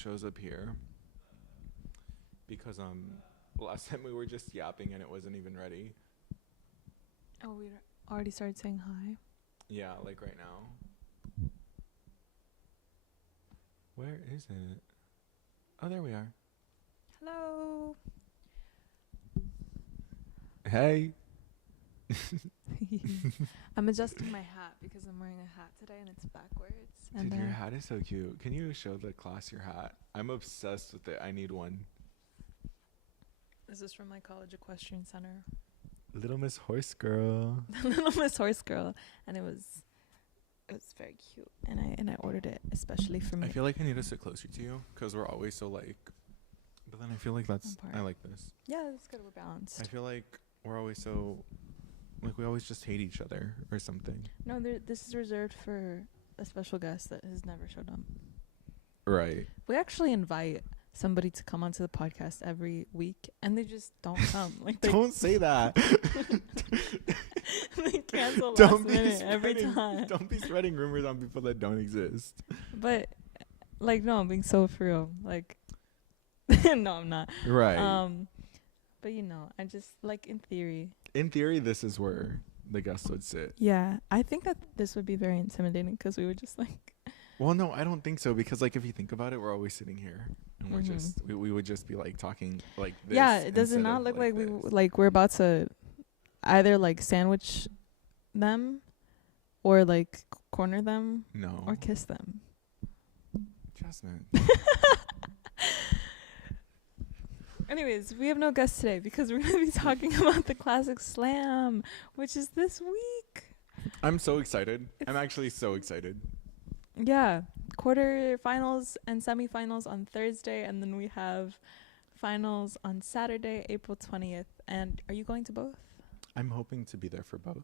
shows up here because last time we were just yapping and it wasn't even ready. Oh, we already started saying hi. Yeah, like right now. Where is it? Oh, there we are. Hello. Hey. I'm adjusting my hat because I'm wearing a hat today and it's backwards. Dude, your hat is so cute. Can you show the class your hat? I'm obsessed with it. I need one. This is from my college equestrian center. Little Miss Horse Girl. Little Miss Horse Girl, and it was very cute, and I ordered it especially for me. I feel like I need to sit closer to you because we're always so like. But then I feel like I like this. Yeah, that's good. We're balanced. I feel like we're always so, like we always just hate each other or something. No, this is reserved for a special guest that has never showed up. Right. We actually invite somebody to come onto the podcast every week, and they just don't come. Like don't say that. They cancel last minute every time. Don't be spreading rumors on people that don't exist. But like, no, I'm being so for real. Like, no, I'm not. Right. But you know, I just like in theory. In theory, this is where the guests would sit. Yeah, I think that this would be very intimidating because we would just like. Well, no, I don't think so because like if you think about it, we're always sitting here and we're just we would just be like talking like this. Yeah, it does it not look like we're about to either like sandwich them or like corner them? No. Or kiss them. Jasmine. Anyways, we have no guests today because we're going to be talking about the Classic Slam, which is this week. I'm so excited. I'm actually so excited. Yeah. Quarterfinals and semifinals on Thursday, and then we have finals on Saturday, April 20th. And are you going to both? I'm hoping to be there for both.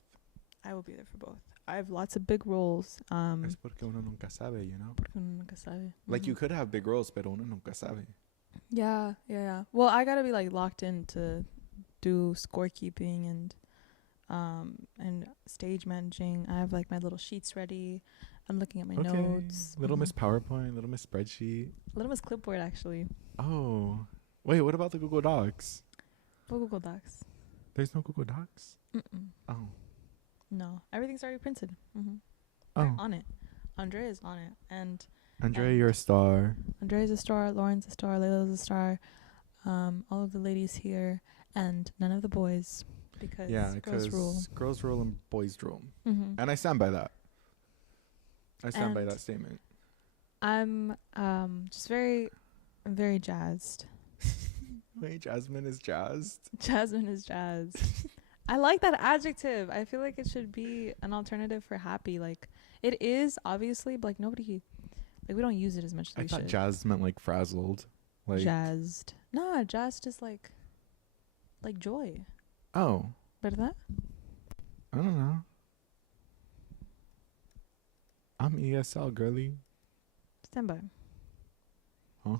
I will be there for both. I have lots of big roles. Es porque uno nunca sabe, you know? Porque uno nunca sabe. Like you could have big roles, pero uno nunca sabe. Yeah. Well, I gotta be like locked in to do scorekeeping and stage managing. I have like my little sheets ready. I'm looking at my notes. Little Miss PowerPoint, Little Miss Spreadsheet. Little Miss Clipboard, actually. Oh. Wait, what about the Google Docs? What Google Docs? There's no Google Docs? Mm-mm. Oh. No. Everything's already printed. Mm-hmm. Oh. On it. Andrea is on it. And Andrea, you're a star. Andrea's a star. Lauren's a star. Layla's a star. All of the ladies here. And none of the boys. Because girls rule. Girls rule and boys rule. Mm-hmm. And I stand by that. I stand by that statement. I'm just very, very jazzed. Wait, Jasmine is jazzed? Jasmine is jazzed. I like that adjective. I feel like it should be an alternative for happy. Like, it is, obviously, but, like, nobody... Like, we don't use it as much as we should. I thought jazz meant, like, frazzled. Like jazzed. Nah, jazzed is, like joy. Oh. ¿Verdad? I don't know. I'm ESL, girly. Stand by. Huh?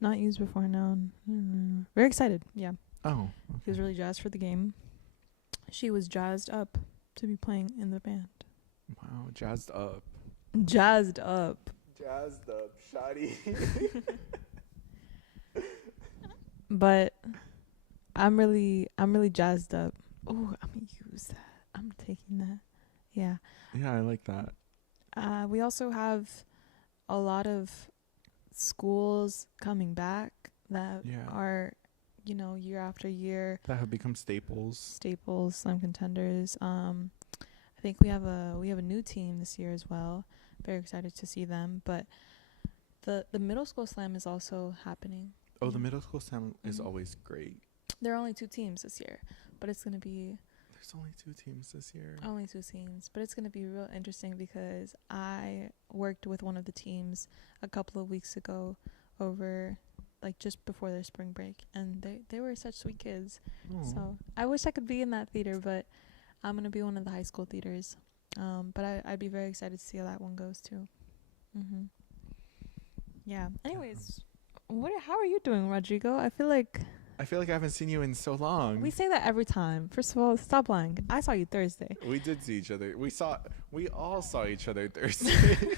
Not used before noun. Very excited. Yeah. Oh. Okay. He was really jazzed for the game. She was jazzed up to be playing in the band. Wow, jazzed up. Jazzed up. Jazzed up, shoddy. But I'm really jazzed up. Oh, I'm gonna use that. I'm taking that. Yeah. Yeah, I like that. We also have a lot of schools coming back that are, you know, year after year. That have become staples. Slam contenders. I think we have a new team this year as well. Very excited to see them. But the middle school slam is also happening. Oh, the middle school slam is always great. There are only 2 teams this year, but it's gonna be. There's only 2 teams this year. Only 2 teams, but it's going to be real interesting because I worked with one of the teams a couple of weeks ago over, like, just before their spring break, and they were such sweet kids. Aww. So I wish I could be in that theater, but I'm going to be one of the high school theaters. But I'd be very excited to see how that one goes, too. Mm-hmm. Yeah. Anyways, how are you doing, Rodrigo? I feel like I haven't seen you in so long. We say that every time. First of all, stop lying. I saw you Thursday. We did see each other. We all saw each other Thursday.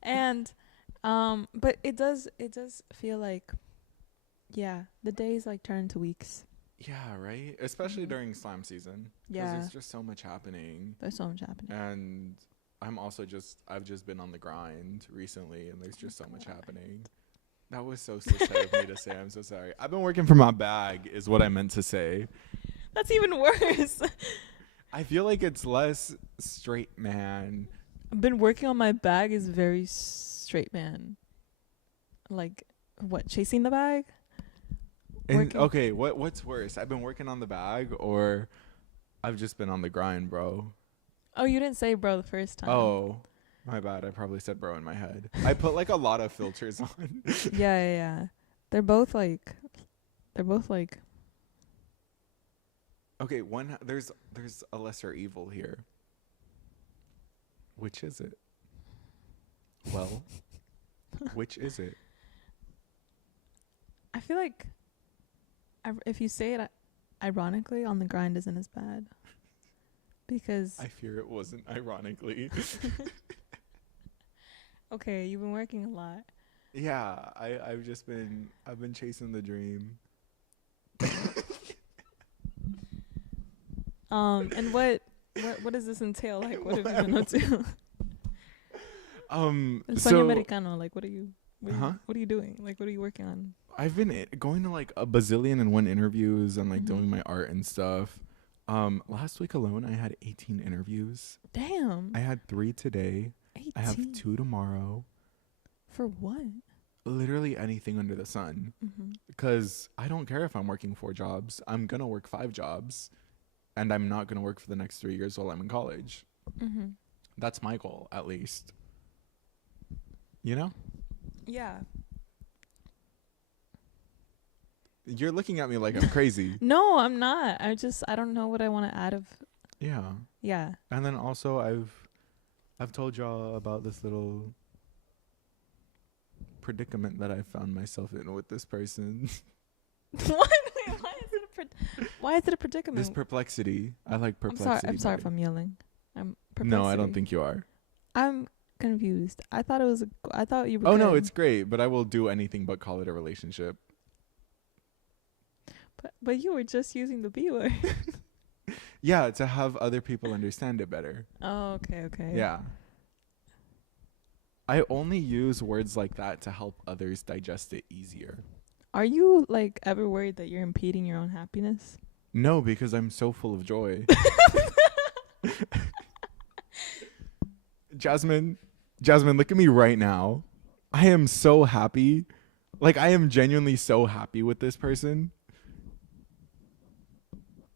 And But it does feel like, yeah, the days like turn into weeks. Yeah, right. Especially Mhm. during slam season, because Yeah, there's just so much happening, there's so much happening. and I've just been on the grind recently, and there's Oh just so much God. happening. That was so slick of me to say. I'm so sorry. I've been working for my bag, is what I meant to say. That's even worse. I feel like it's less straight man. I've been working on my bag is very straight man. Like what? Chasing the bag? And Working. okay, what's worse? I've been working on the bag, or I've just been on the grind, bro. Oh, you didn't say bro the first time. Oh, my bad. I probably said bro in my head. I put like a lot of filters on. Yeah, yeah, yeah. They're both like. They're both like. Okay, there's a lesser evil here. Which is it? Well, which is it? I feel like, if you say it ironically, on the grind isn't as bad. Because I fear it wasn't ironically. okay, you've been working a lot. Yeah, I've been chasing the dream. And what does this entail? Like, what have you been up to? Sueño So Americano. Like, what are you? huh? What are you doing? Like, what are you working on? I've been going to like a bazillion and one interviews and like Mhm. doing my art and stuff. Last week alone, I had 18 interviews. Damn. I had 3 today. 18. I have 2 tomorrow. For what? Literally anything under the sun. Mhm. Because I don't care if I'm working 4 jobs. I'm going to work 5 jobs. And I'm not going to work for the next 3 years while I'm in college. Mhm. That's my goal, at least. You know? Yeah. You're looking at me like I'm crazy. No, I'm not. I don't know what I want to add of. Yeah. Yeah. And then also I've told y'all about this little predicament that I found myself in with this person. What? Wait, why is it a predicament? This perplexity. I like I'm perplexity. sorry. I'm sorry if better. I'm yelling. I'm perplexity. No, I don't think you are. I'm confused. I thought it was. I thought you were. Oh good. no, it's great, but I will do anything but call it a relationship. But you were just using the B word. Yeah, to have other people understand it better. Oh, okay, okay. Yeah. I only use words like that to help others digest it easier. Are you like ever worried that you're impeding your own happiness? No, because I'm so full of joy. Jasmine, look at me right now. I am so happy. Like, I am genuinely so happy with this person.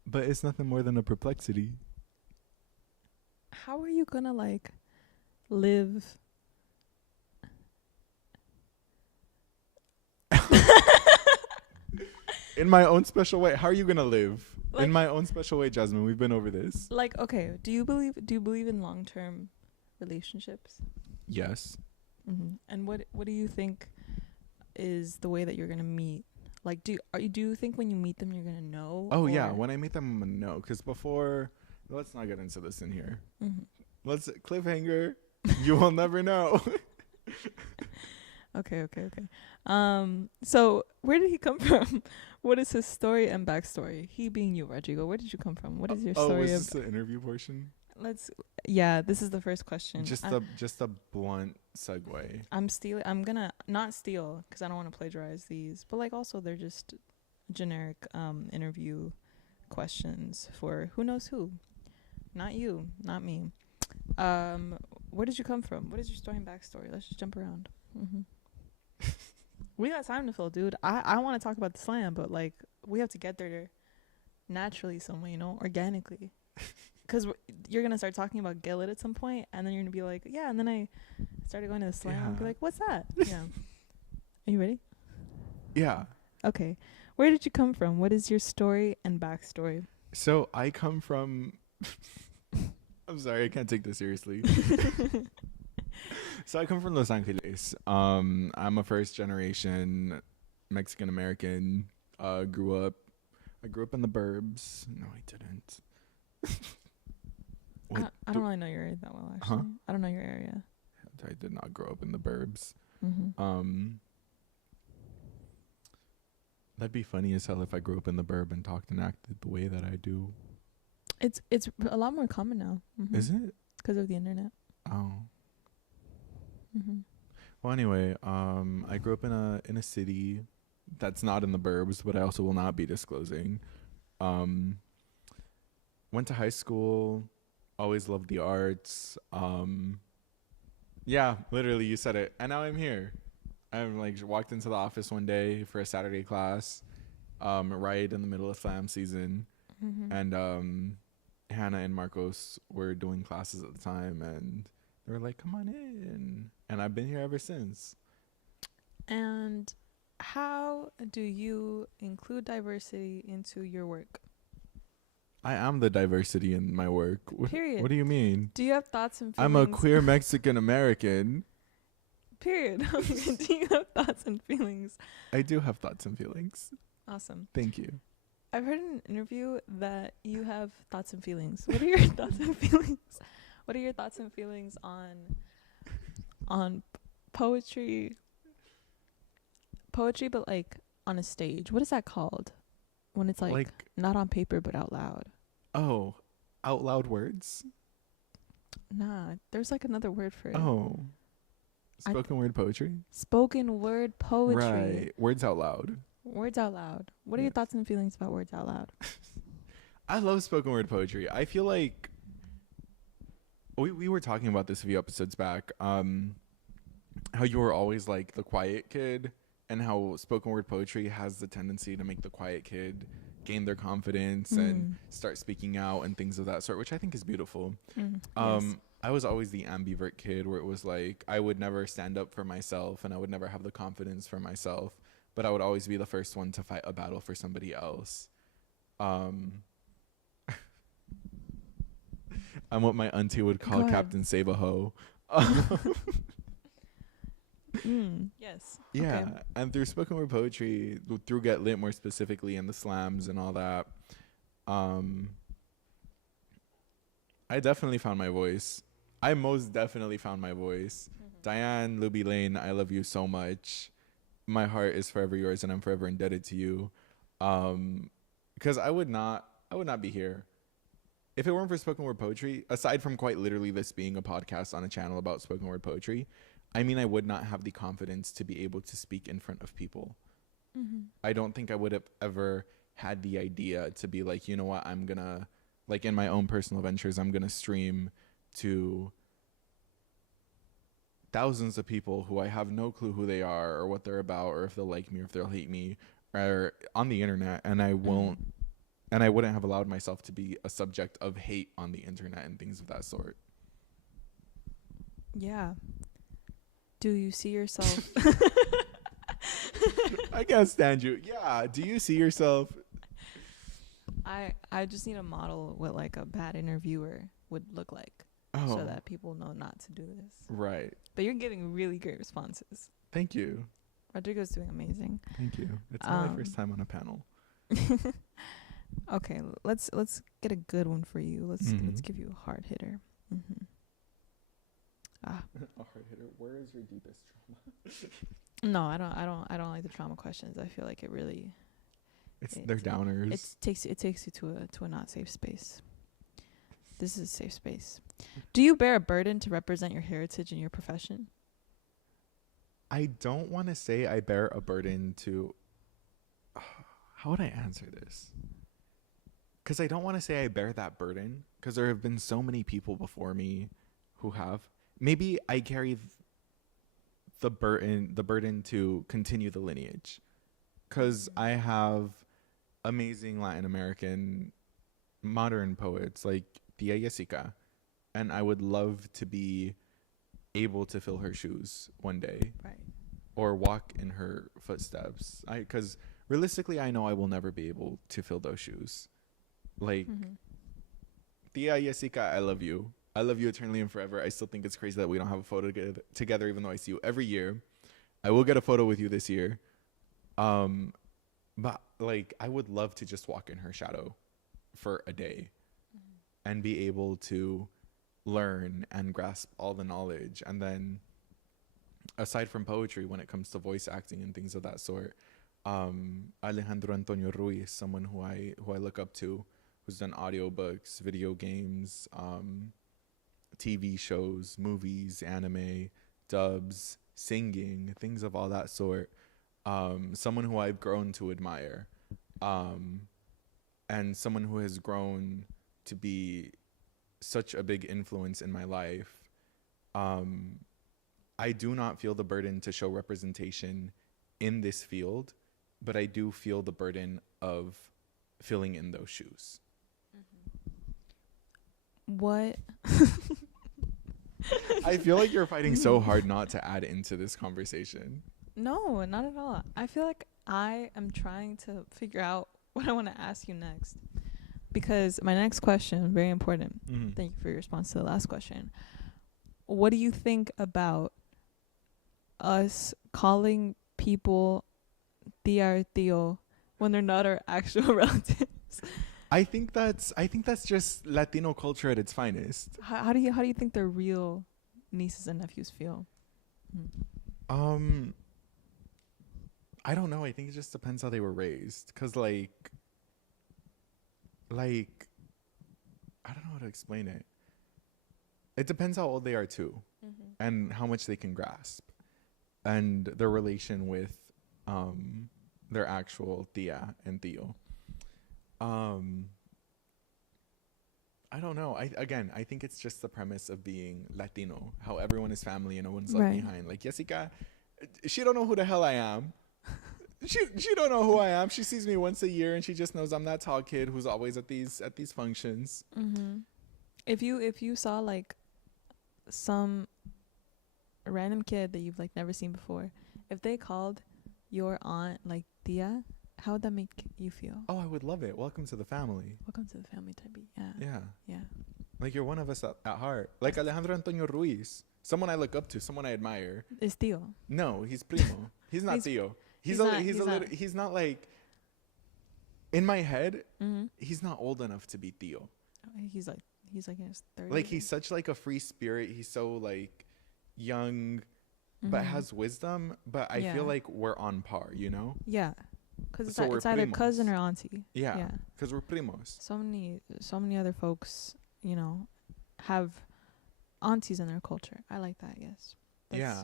But it's nothing more than a perplexity. How are you gonna like live? In my own special way. How are you going to live? Like, In my own special way, Jasmine. We've been over this. like, okay, do you believe in long-term relationships? Yes. Mm-hmm. And what do you think is the way that you're gonna meet? Like, do you think when you meet them you're gonna know? Oh, yeah. When I meet them, I'm going to know. Because before, let's not get into this in here. Mm-hmm. Let's, cliffhanger. You will never know. Okay. So where did he come from? What is his story and backstory? He being you, Rodrigo. Where did you come from? What is your story is of? this the interview portion? Yeah, this is the first question. Just a blunt segue. I'm gonna not steal because I don't want to plagiarize these, but like also they're just generic interview questions for who knows who. Not you, not me. Where did you come from? What is your story and backstory? Let's just jump around. Mm-hmm. We got time to fill, dude. I want to talk about the slam, but like we have to get there naturally, somewhere, organically. Because you're gonna start talking about Gillet at some point, and then you're gonna be like, yeah. And then I started going to the slam. Yeah. And be like, what's that? Yeah. Are you ready? Yeah. Okay. Where did you come from? What is your story and backstory? So I come from. I'm sorry, I can't take this seriously. So I come from Los Angeles. I'm a first generation Mexican American. I grew up in the burbs. No, I didn't. I don't really know your area that well, actually. Huh? I don't know your area. I did not grow up in the burbs. That'd be funny as hell if I grew up in the burb and talked and acted the way that I do. It's a lot more common now. Is it? Because of the internet. Oh. Well, anyway, I grew up in a city that's not in the burbs, but I also will not be disclosing. Went to high school, always loved the arts. Yeah, literally, you said it. And now I'm here. I'm like walked into the office one day for a Saturday class, right in the middle of slam season, and Hannah and Marcos were doing classes at the time, and they were like, "Come on in," and I've been here ever since. And how do you include diversity into your work? I am the diversity in my work. Period. What do you mean? Do you have thoughts and feelings? I'm a queer Mexican American. Period. Do you have thoughts and feelings? I do have thoughts and feelings. Awesome. Thank you. I've heard in an interview that you have thoughts and feelings. What are your thoughts and feelings? What are your thoughts and feelings on poetry? Poetry, but like on a stage. What is that called? When it's like not on paper but out loud. Oh, out loud words? Nah, there's like another word for it. Oh. Spoken word poetry? Spoken word poetry. Right. Words out loud. Words out loud. What are your thoughts and feelings about words out loud? I love spoken word poetry. I feel like we were talking about this a few episodes back. How you were always like the quiet kid, and how spoken word poetry has the tendency to make the quiet kid gain their confidence and start speaking out and things of that sort, which I think is beautiful. Yes. I was always the ambivert kid where it was like I would never stand up for myself and I would never have the confidence for myself, but I would always be the first one to fight a battle for somebody else. I'm what my auntie would call Captain Save a Ho. Yes. Yeah. Okay. And through spoken word poetry, through Get Lit more specifically, and the slams and all that, I definitely found my voice. I most definitely found my voice. Diane Luby Lane, I love you so much. My heart is forever yours, and I'm forever indebted to you. Because I would not be here if it weren't for spoken word poetry. Aside from quite literally this being a podcast on a channel about spoken word poetry, I mean, I would not have the confidence to be able to speak in front of people. I don't think I would have ever had the idea to be like, you know what, I'm gonna, like in my own personal ventures, I'm gonna stream to thousands of people who I have no clue who they are or what they're about or if they'll like me or if they'll hate me, or on the internet, and I won't, and I wouldn't have allowed myself to be a subject of hate on the internet and things of that sort. Yeah. Do you see yourself? I can't stand you. Yeah. Do you see yourself? I just need a model what like a bad interviewer would look like, so that people know not to do this. Right. But you're giving really great responses. Thank you. Rodrigo's doing amazing. Thank you. It's not my first time on a panel. Okay, let's get a good one for you. Let's give you a hard hitter. A hard hitter. Where is your deepest trauma? No, I don't like the trauma questions. I feel like it really. They're downers. It takes you to a not safe space. This is a safe space. Do you bear a burden to represent your heritage in your profession? I don't want to say I bear a burden to. How would I answer this? Because I don't want to say I bear that burden, because there have been so many people before me who have. Maybe I carry the burden to continue the lineage, because I have amazing Latin American modern poets like Tia Jessica, and I would love to be able to fill her shoes one day, Right. or walk in her footsteps. Because realistically, I know I will never be able to fill those shoes. Like, Tia Jessica, I love you. I love you eternally and forever. I still think it's crazy that we don't have a photo together, even though I see you every year. I will get a photo with you this year. But like, I would love to just walk in her shadow for a day and be able to learn and grasp all the knowledge. And then aside from poetry, when it comes to voice acting and things of that sort, Alejandro Antonio Ruiz, someone who I look up to, who's done audiobooks, video games, TV shows, movies, anime, dubs, singing, things of all that sort. Someone who I've grown to admire, and someone who has grown to be such a big influence in my life. I do not feel the burden to show representation in this field, but I do feel the burden of filling in those shoes. What? I feel like you're fighting so hard not to add into this conversation. No, not at all. I feel like I am trying to figure out what I want to ask you next. Because my next question, very important. Mm-hmm. Thank you for your response to the last question. What do you think about us calling people tia or tío when they're not our actual relatives? I think that's just Latino culture at its finest. How do you think their real nieces and nephews feel? I don't know. I think it just depends how they were raised. 'Cause like I don't know how to explain it. It depends how old they are too, and how much they can grasp, and their relation with their actual tia and tío. I don't know. I think it's just the premise of being Latino, how everyone is family and no one's left behind. Like Jessica, she don't know who the hell I am. She don't know who I am. She sees me once a year and she just knows I'm that tall kid who's always at these functions. If you saw like some random kid that you've like never seen before, if they called your aunt like tia, how would that make you feel? Oh, I would love it. Welcome to the family. Welcome to the family type. Yeah. Like you're one of us at heart. Like Alejandro Antonio Ruiz, someone I look up to, someone I admire. Is tío? No, he's primo. He's not tío. He's not like, in my head, he's not old enough to be tío. He's like in his 30s. Like he's such like a free spirit. He's so like young, but has wisdom. But I feel like we're on par, you know? Yeah. Because So it's either primos. cousin or auntie. Yeah. Because we're primos. So many other folks, you know, have aunties in their culture. I like that. Yes. Yeah.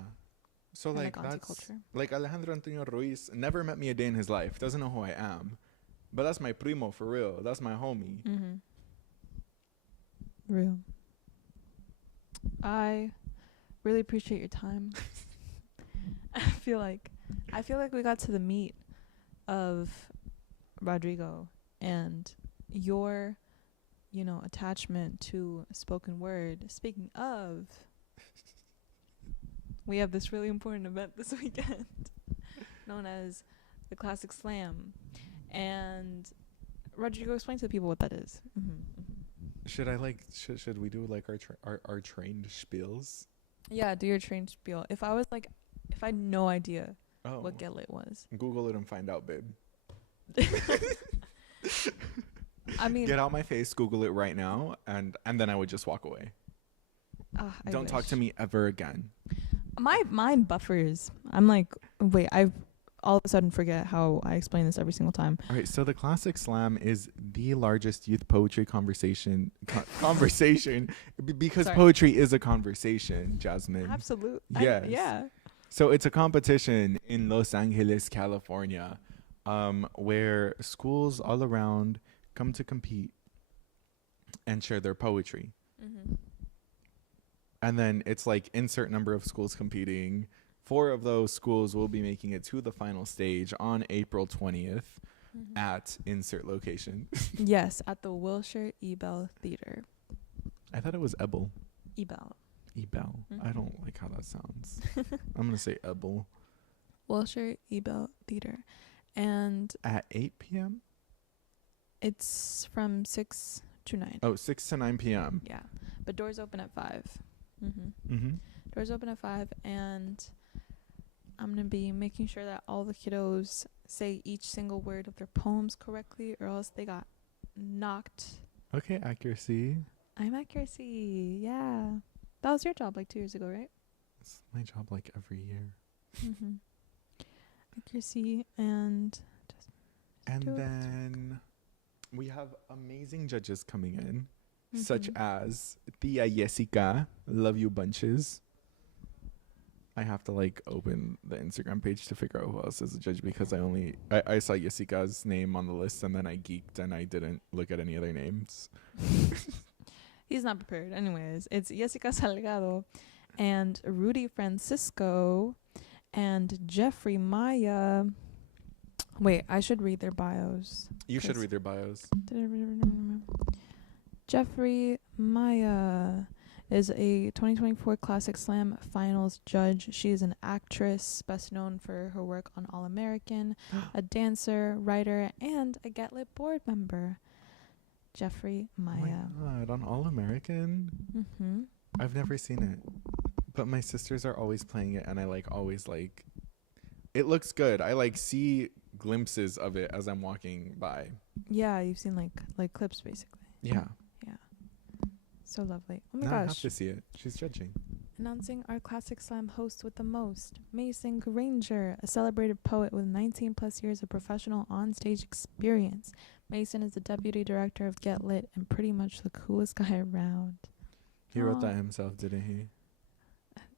So like auntie that's culture. like Alejandro Antonio Ruiz never met me a day in his life. Doesn't know who I am, but that's my primo for real. That's my homie. Real. I really appreciate your time. I feel like we got to the meat of Rodrigo and your, you know, attachment to spoken word. Speaking of, we have this really important event this weekend known as the Classic Slam. And Rodrigo, explain to the people what that is. Should we do like our trained spiels? Yeah, do your trained spiel. If I had no idea what get lit was. Google it and find out, babe. I mean, get out my face, Google it right now, and then I would just walk away. Don't talk to me ever again. My mind buffers. I'm like, wait, I all of a sudden forget how I explain this every single time. All right, so the Classic Slam is the largest youth poetry conversation because Sorry. poetry is a conversation, Jasmine. Absolutely. Yes. Yeah. So it's a competition in Los Angeles, California, where schools all around come to compete and share their poetry. And then it's like insert number of schools competing. 4 of those schools will be making it to the final stage on April 20th at insert location. Yes, at the Wilshire Ebell Theater. I thought it was Ebel. Ebell. I don't like how that sounds. I'm going to say Ebel. Wilshire Ebell Theater. And At 8 p.m.? it's from 6 to 9. Oh, 6 to 9 p.m. Yeah. But doors open at 5. Doors open at 5, and I'm going to be making sure that all the kiddos say each single word of their poems correctly, or else they got knocked. Okay, accuracy. I'm accuracy. Yeah. That was your job like 2 years ago, right? It's my job like every year. Mm-hmm. Accuracy and And do it. then we have amazing judges coming in, such Mhm. as Tia Jessica, love you bunches. I have to like open the Instagram page to figure out who else is a judge because I saw Jessica's name on the list and then I geeked and I didn't look at any other names. He's not prepared. Anyways, it's Jessica Salgado and Rudy Francisco and Jeffrey Maya. Wait, I should read their bios. You should 'cause- read their bios. Jeffrey Maya is a 2024 Classic Slam Finals judge. She is an actress, best known for her work on All American, a dancer, writer, and a Get Lit board member. Jeffrey Maya. Oh my God, on All American? Mm-hmm. I've never seen it. But my sisters are always playing it and I like always like it looks good. I like see glimpses of it as I'm walking by. Yeah, you've seen like clips basically. Yeah. So lovely. Oh my Now I have gosh. to see it. She's judging. Announcing our Classic Slam host with the most, Mason Granger, a celebrated poet with 19 plus years of professional onstage experience. Mason is the deputy director of Get Lit and pretty much the coolest guy around. He wrote Aw. that himself, didn't he?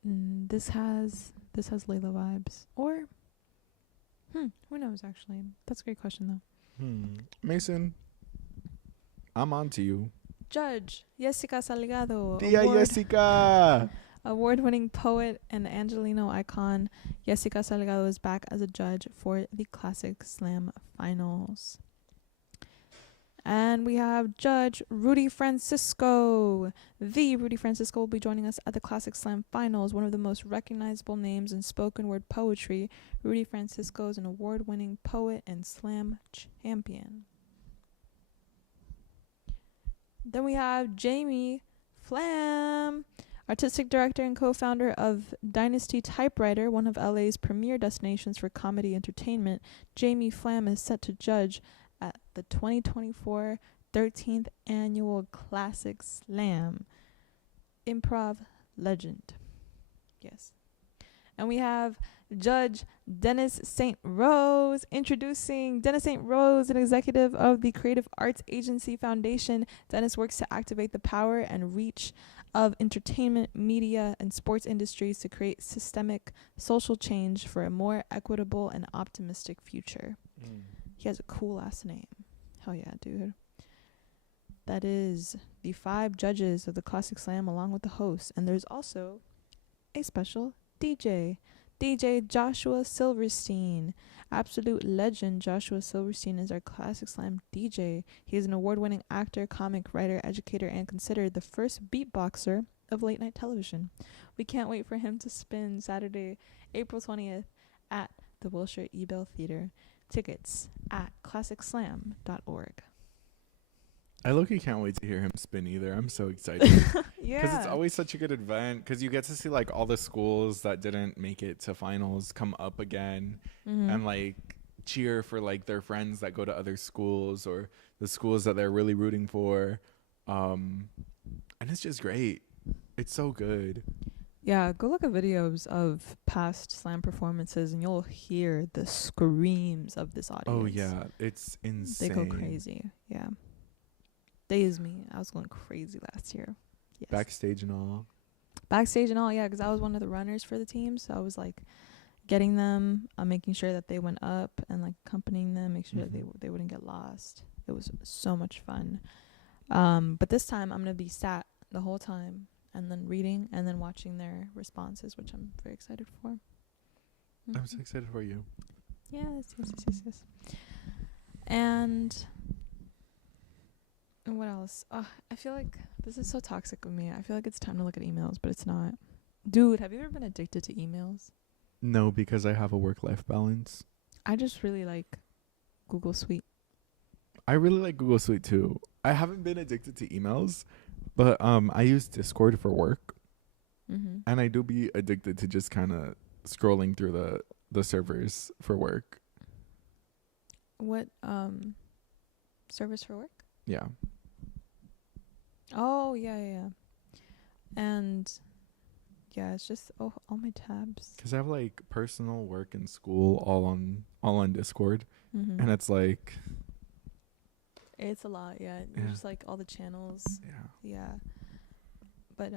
This has Layla vibes. Or who knows actually. That's a great question though. Mason, I'm on to you. Judge Jessica Salgado. Tia Jessica. Award-winning poet and Angelino icon Jessica Salgado is back as a judge for the Classic Slam Finals. And we have Judge Rudy Francisco. The Rudy Francisco will be joining us at the Classic Slam Finals, one of the most recognizable names in spoken word poetry. Rudy Francisco is an award-winning poet and slam champion. Then we have Jamie Flam, artistic director and co-founder of Dynasty Typewriter, one of LA's premier destinations for comedy entertainment. Jamie Flam is set to judge at the 2024 13th Annual Classic Slam Improv Legend. Yes. And we have Judge Dennis St. Rose, introducing Dennis St. Rose, an executive of the Creative Arts Agency Foundation. Dennis works to activate the power and reach of entertainment, media, and sports industries to create systemic social change for a more equitable and optimistic future. He has a cool ass name. Hell yeah, dude. That is the 5 judges of the Classic Slam along with the host. And there's also a special DJ. DJ Joshua Silverstein. Absolute legend Joshua Silverstein is our Classic Slam DJ. He is an award-winning actor, comic, writer, educator, and considered the first beatboxer of late night television. We can't wait for him to spin Saturday, April 20th at the Wilshire Ebell Theater. Tickets at classicslam.org. I low-key can't wait to hear him spin either. I'm so excited. Yeah. Because it's always such a good event. Because you get to see like all the schools that didn't make it to finals come up again and like cheer for like their friends that go to other schools or the schools that they're really rooting for. And it's just great. It's so good. Yeah, go look at videos of past slam performances and you'll hear the screams of this audience. Oh yeah, it's insane. They go crazy. Yeah. Days me. I was going crazy last year. Yes. Backstage and all. Backstage and all, yeah, because I was one of the runners for the team. So I was like getting them, making sure that they went up and like accompanying them, make sure that they wouldn't get lost. It was so much fun. But this time I'm going to be sat the whole time and then reading and then watching their responses, which I'm very excited for. I'm so excited for you. Yes. And what else? I feel like this is so toxic of me. I feel like it's time to look at emails, but it's not. Dude, have you ever been addicted to emails? No, because I have a work-life balance. I just really like Google Suite. I really like Google Suite too. I haven't been addicted to emails, but I use Discord for work. And I do be addicted to just kind of scrolling through the servers for work. What servers for work? Yeah. Oh, yeah. And Yeah, it's just all my tabs. Because I have like personal, work, and school all on Discord, Mm-hmm. and it's like, It's a lot. Yeah, yeah, just like all the channels. yeah. Yeah, but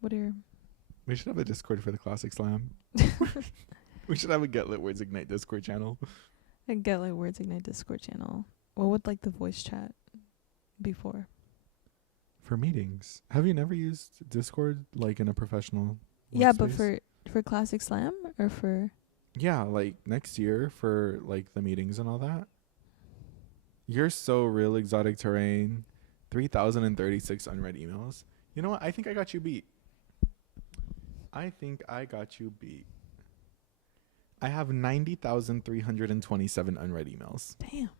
what are We should have a Discord for the Classic Slam. We should have a Get Lit Words Ignite Discord channel. I get like Words Ignite Discord channel? What would like the voice chat before? For meetings. Have you never used Discord like in a professional Yeah, but workspace? for Classic Slam or for Yeah, like next year for like the meetings and all that. You're so real, Exotic Terrain. 3,036 unread emails. You know what? I think I got you beat. I think I got you beat. I have 90,327 unread emails. damn.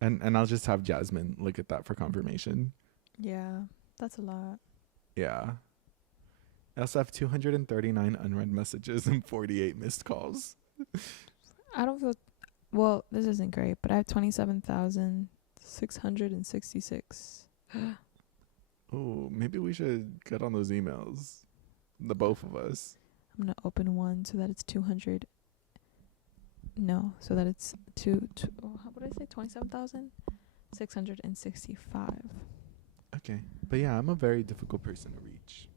And I'll just have Jasmine look at that for confirmation. Yeah, that's a lot. Yeah. I also have 239 unread messages and 48 missed calls. I don't feel well. This isn't great, but I have 27,666. Oh, maybe we should get on those emails. The both of us. I'm gonna open one so that it's 200. No, so that it's what did I say? 27,665. Okay. But yeah, I'm a very difficult person to reach.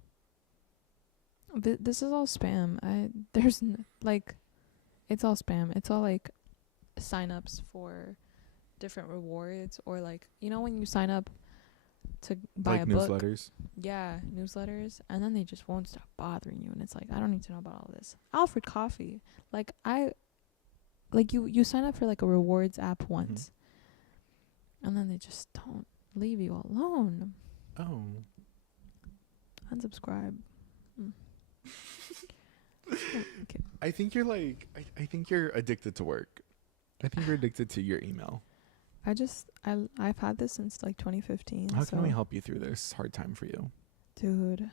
This is all spam. There's like, it's all spam. It's all like sign-ups for different rewards, or like, you know when you sign up to buy Like a book. newsletters. Yeah, newsletters, and then they just won't stop bothering you, and it's like, I don't need to know about all this. Alfred Coffee, like you sign up for like a rewards app once, and then they just don't leave you alone. Oh. Unsubscribe. Okay. I think you're like I think you're addicted to work. I think you're addicted to your email. I've had this since like 2015. How can we help you through this hard time for you? Dude,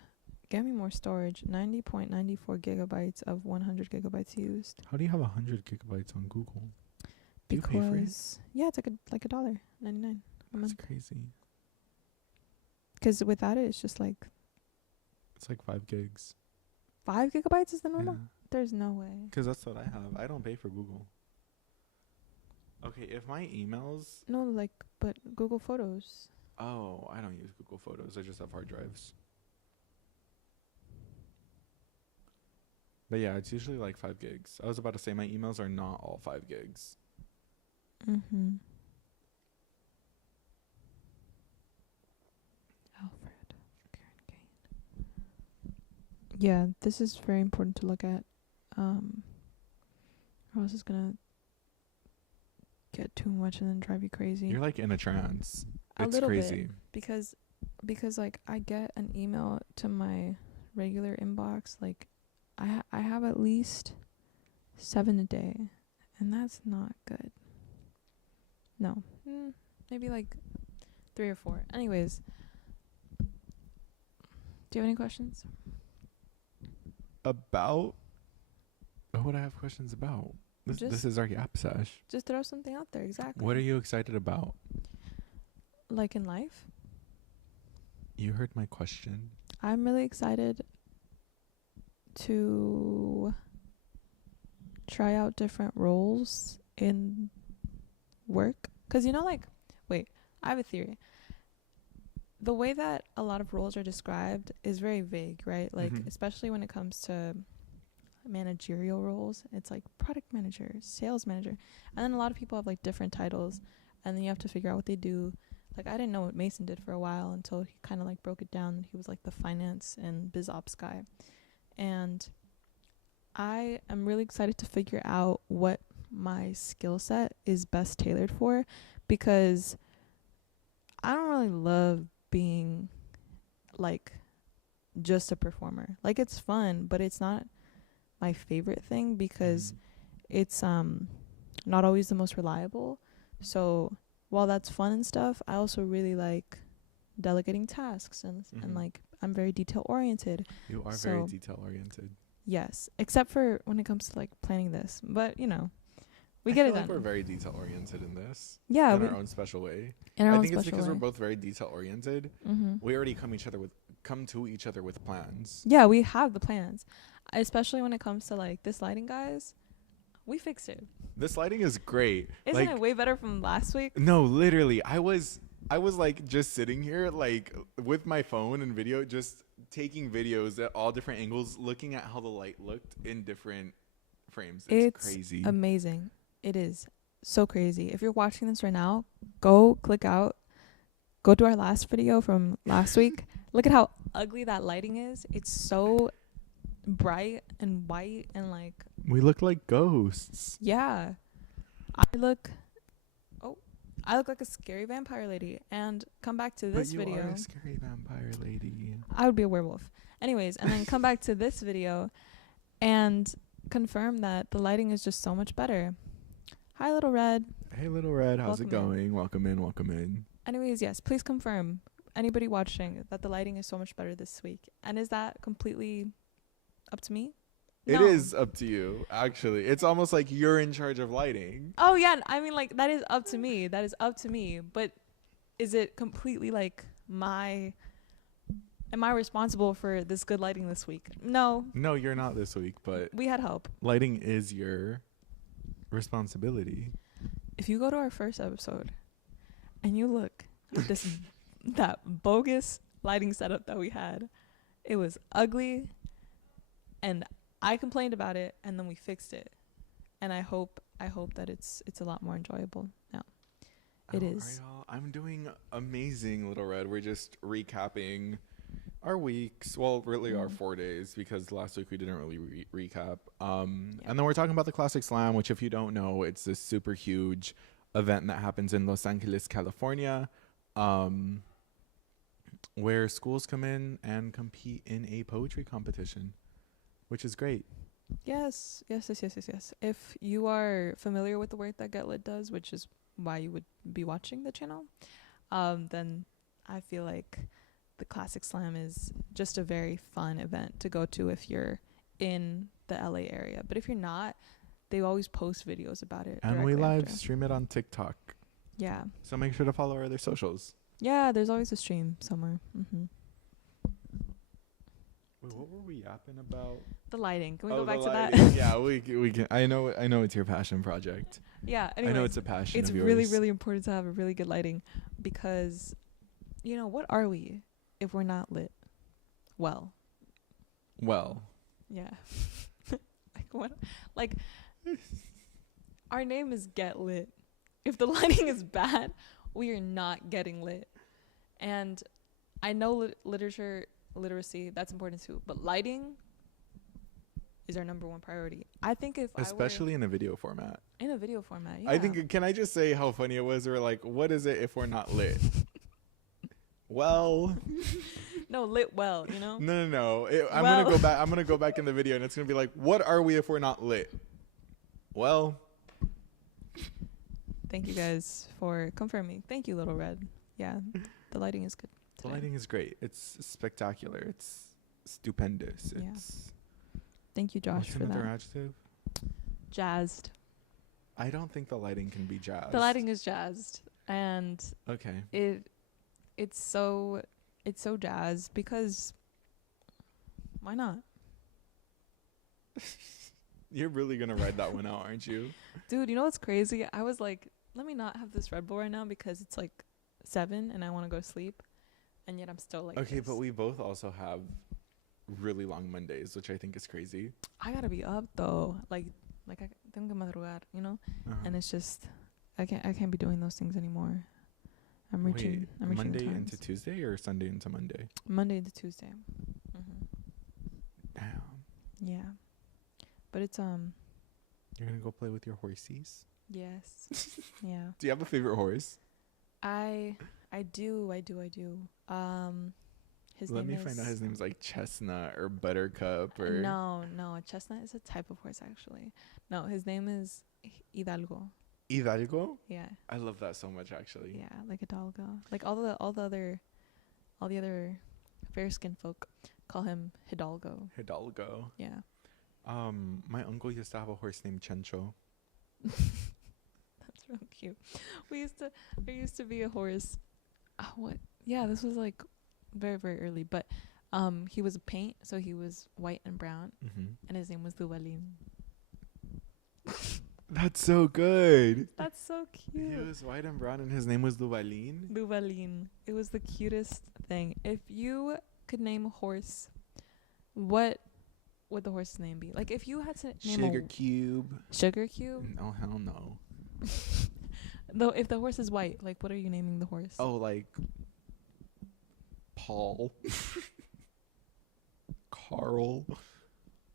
get me more storage. 90.94 gigabytes of 100 gigabytes used. How do you have 100 gigabytes on Google? Do you pay for it? Yeah, it's like $1.99 a That's month. crazy. Because without it, it's just like It's like 5 gigs. 5 gigabytes is the normal. Yeah. There's no way. Because that's what I have. I don't pay for Google. Okay, if my emails... No, like, but Google Photos. Oh, I don't use Google Photos. I just have hard drives. But yeah, it's usually like 5 gigs. I was about to say my emails are not all 5 gigs. Mm-hmm. Alfred. Karen Kane. Yeah, this is very important to look at. Or else it's gonna get too much and then drive you crazy. You're like in a trance. A It's little crazy. bit, because like I get an email to my regular inbox, like I have at least 7 a day, and that's not good. No, maybe like 3 or 4. Anyways, do you have any questions? About... What would I have questions about? This is our Yap Sesh. Just throw something out there. Exactly. What are you excited about? Like in life? You heard my question. I'm really excited to try out different roles in work. 'Cause like, wait, I have a theory. The way that a lot of roles are described is very vague, right? Like, especially when it comes to managerial roles, it's like product manager, sales manager, and then a lot of people have like different titles, and then you have to figure out what they do. Like, I didn't know what Mason did for a while until he kind of like broke it down. He was like the finance and biz ops guy, and I am really excited to figure out what my skill set is best tailored for, because I don't really love being like just a performer. Like, it's fun, but it's not my favorite thing, because it's not always the most reliable. So while that's fun and stuff, I also really like delegating tasks, and like, I'm very detail oriented. You are very detail oriented. Yes, except for when it comes to like planning this, but We I get feel it like we're done. very detail oriented in this. Yeah, In we our own special way. in our I own think it's special because we're way. both very detail oriented. Mm-hmm. We already come to each other with plans. Yeah, we have the plans, especially when it comes to like this lighting, guys. We fixed it. This lighting is great. Isn't it way better from last week? No, literally. I was like just sitting here like with my phone and video, just taking videos at all different angles, looking at how the light looked in different frames. It's crazy. Amazing. It is so crazy. If you're watching this right now, go click out. Go to our last video from last week. Look at how ugly that lighting is. It's so bright and white and like, We look like ghosts. yeah. I look like a scary vampire lady. And come back to this but you video. are a scary vampire lady. I would be a werewolf. Anyways, and then come back to this video and confirm that the lighting is just so much better. Hi, Little Red. Hey, Little Red, how's it Welcome in. going? Welcome in, welcome in. Anyways, yes, please confirm, anybody watching, that the lighting is so much better this week. And is that completely up to me? It No. is up to you, actually. It's almost like you're in charge of lighting. Oh, yeah. I mean, like, that is up to me. That is up to me. But is it completely, like, am I responsible for this good lighting this week? No. No, you're not this week, but We had help. lighting is your responsibility. If you go to our first episode and you look at that bogus lighting setup that we had, it was ugly, and I complained about it, and then we fixed it, and I hope that it's a lot more enjoyable now. It is. All right, I'm doing amazing, Little Red. We're just recapping our weeks. Well, really our 4 days, because last week we didn't really recap. And then we're talking about the Classic Slam, which, if you don't know, it's this super huge event that happens in Los Angeles, California, where schools come in and compete in a poetry competition, which is great. Yes. If you are familiar with the work that Get Lit does, which is why you would be watching the channel, then I feel like the Classic Slam is just a very fun event to go to if you're in the LA area. But if you're not, they always post videos about it. And we directly live after. stream it on TikTok. Yeah. So make sure to follow our other socials. Yeah, there's always a stream somewhere. Mm-hmm. Wait, what were we yapping about? The lighting. Can we go the back to lighting. that? Yeah, we can. I know it's your passion project. Yeah. I Anyways, know it's a passion it's of yours. really, really important to have a really good lighting, because, what are we if we're not lit? Well. Yeah. Like what? Like, our name is Get Lit. If the lighting is bad, we are not getting lit. And I know literacy, that's important too. But lighting is our number one priority. I think especially in a video format. in a video format, yeah. I think. Can I just say how funny it was? We're like, what is it if we're not lit? Well. No, lit well, No. I'm Well. gonna go back. I'm gonna go back in the video, and it's gonna be like, what are we if we're not lit? Well. Thank you guys for confirming. Thank you, Little Red. Yeah, the lighting is good The today. lighting is great. It's spectacular. It's stupendous. Yeah. It's. Thank you, Josh, What's for another that. adjective? Jazzed. I don't think the lighting can be jazzed. The lighting is jazzed, and Okay. it's so jazzed because why not? You're really gonna ride that one out, aren't you? Dude, you know what's crazy? I was like, let me not have this Red Bull right now because it's like 7 and I want to go to sleep, and yet I'm still like Okay, this. but we both also have really long Mondays, which I think is crazy. I gotta be up though, like I tengo que madrugar, and it's just I can't be doing those things anymore. I'm reaching the Monday times. into Tuesday or Sunday into Monday? Monday to Tuesday. Damn. Yeah, but it's You're gonna go play with your horsies? yes. Yeah, Do you have a favorite horse? I do. Let me find out his name's like Chestnut or Buttercup or No, a chestnut is a type of horse actually. No, his name is Hidalgo. Hidalgo. Yeah, I love that so much, actually. yeah, like Hidalgo. Like all the other fair skinned folk call him Hidalgo. Hidalgo. Yeah. My uncle used to have a horse named Chencho. so cute. There used to be a horse. What? Yeah, this was like very, very early. But he was a paint, so he was white and brown, and his name was Duvalin. That's so good. That's so cute. He was white and brown, and his name was Duvalin. Duvalin. It was the cutest thing. If you could name a horse, what would the horse's name be? Like if you had to name Sugar Cube. Sugar Cube? No, hell no. Though if the horse is white, like what are you naming the horse? Oh, like Paul. Carl.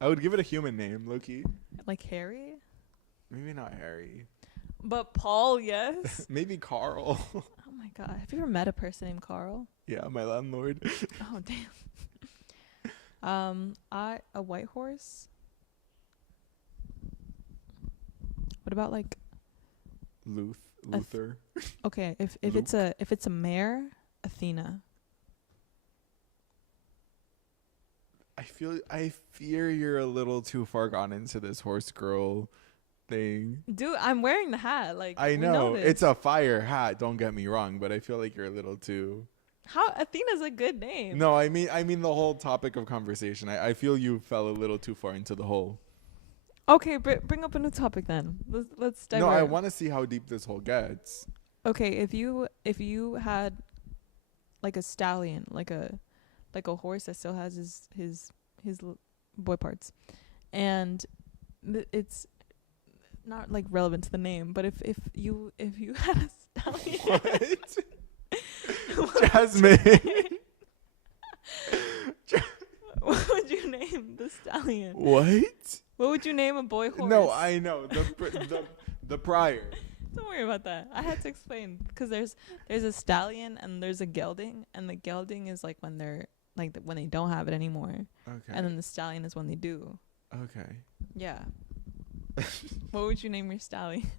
I would give it a human name, Loki. Like Harry? Maybe not Harry. But Paul, yes. Maybe Carl. Oh my god. Have you ever met a person named Carl? Yeah, my landlord. Oh damn. A white horse. What about like Luther. okay, if Luke. it's a mare, Athena. I fear you're a little too far gone into this horse girl thing. Dude, I'm wearing the hat. Like I we know this. it's a fire hat. Don't get me wrong, but I feel like you're a little too. How Athena's a good name. No, I mean the whole topic of conversation. I feel you fell a little too far into the hole. Okay, bring up a new topic then. Let's divert. No, I want to see how deep this hole gets. Okay, if you had like a stallion, like a horse that still has his boy parts, and it's not like relevant to the name, but if you had a stallion, What? Jasmine. what would you name the stallion? What? What would you name a boy horse? No, I know the prior. Don't worry about that. I had to explain because there's a stallion and there's a gelding, and the gelding is like when they're like when they don't have it anymore, Okay. and then the stallion is when they do. Okay. Yeah. What would you name your stallion?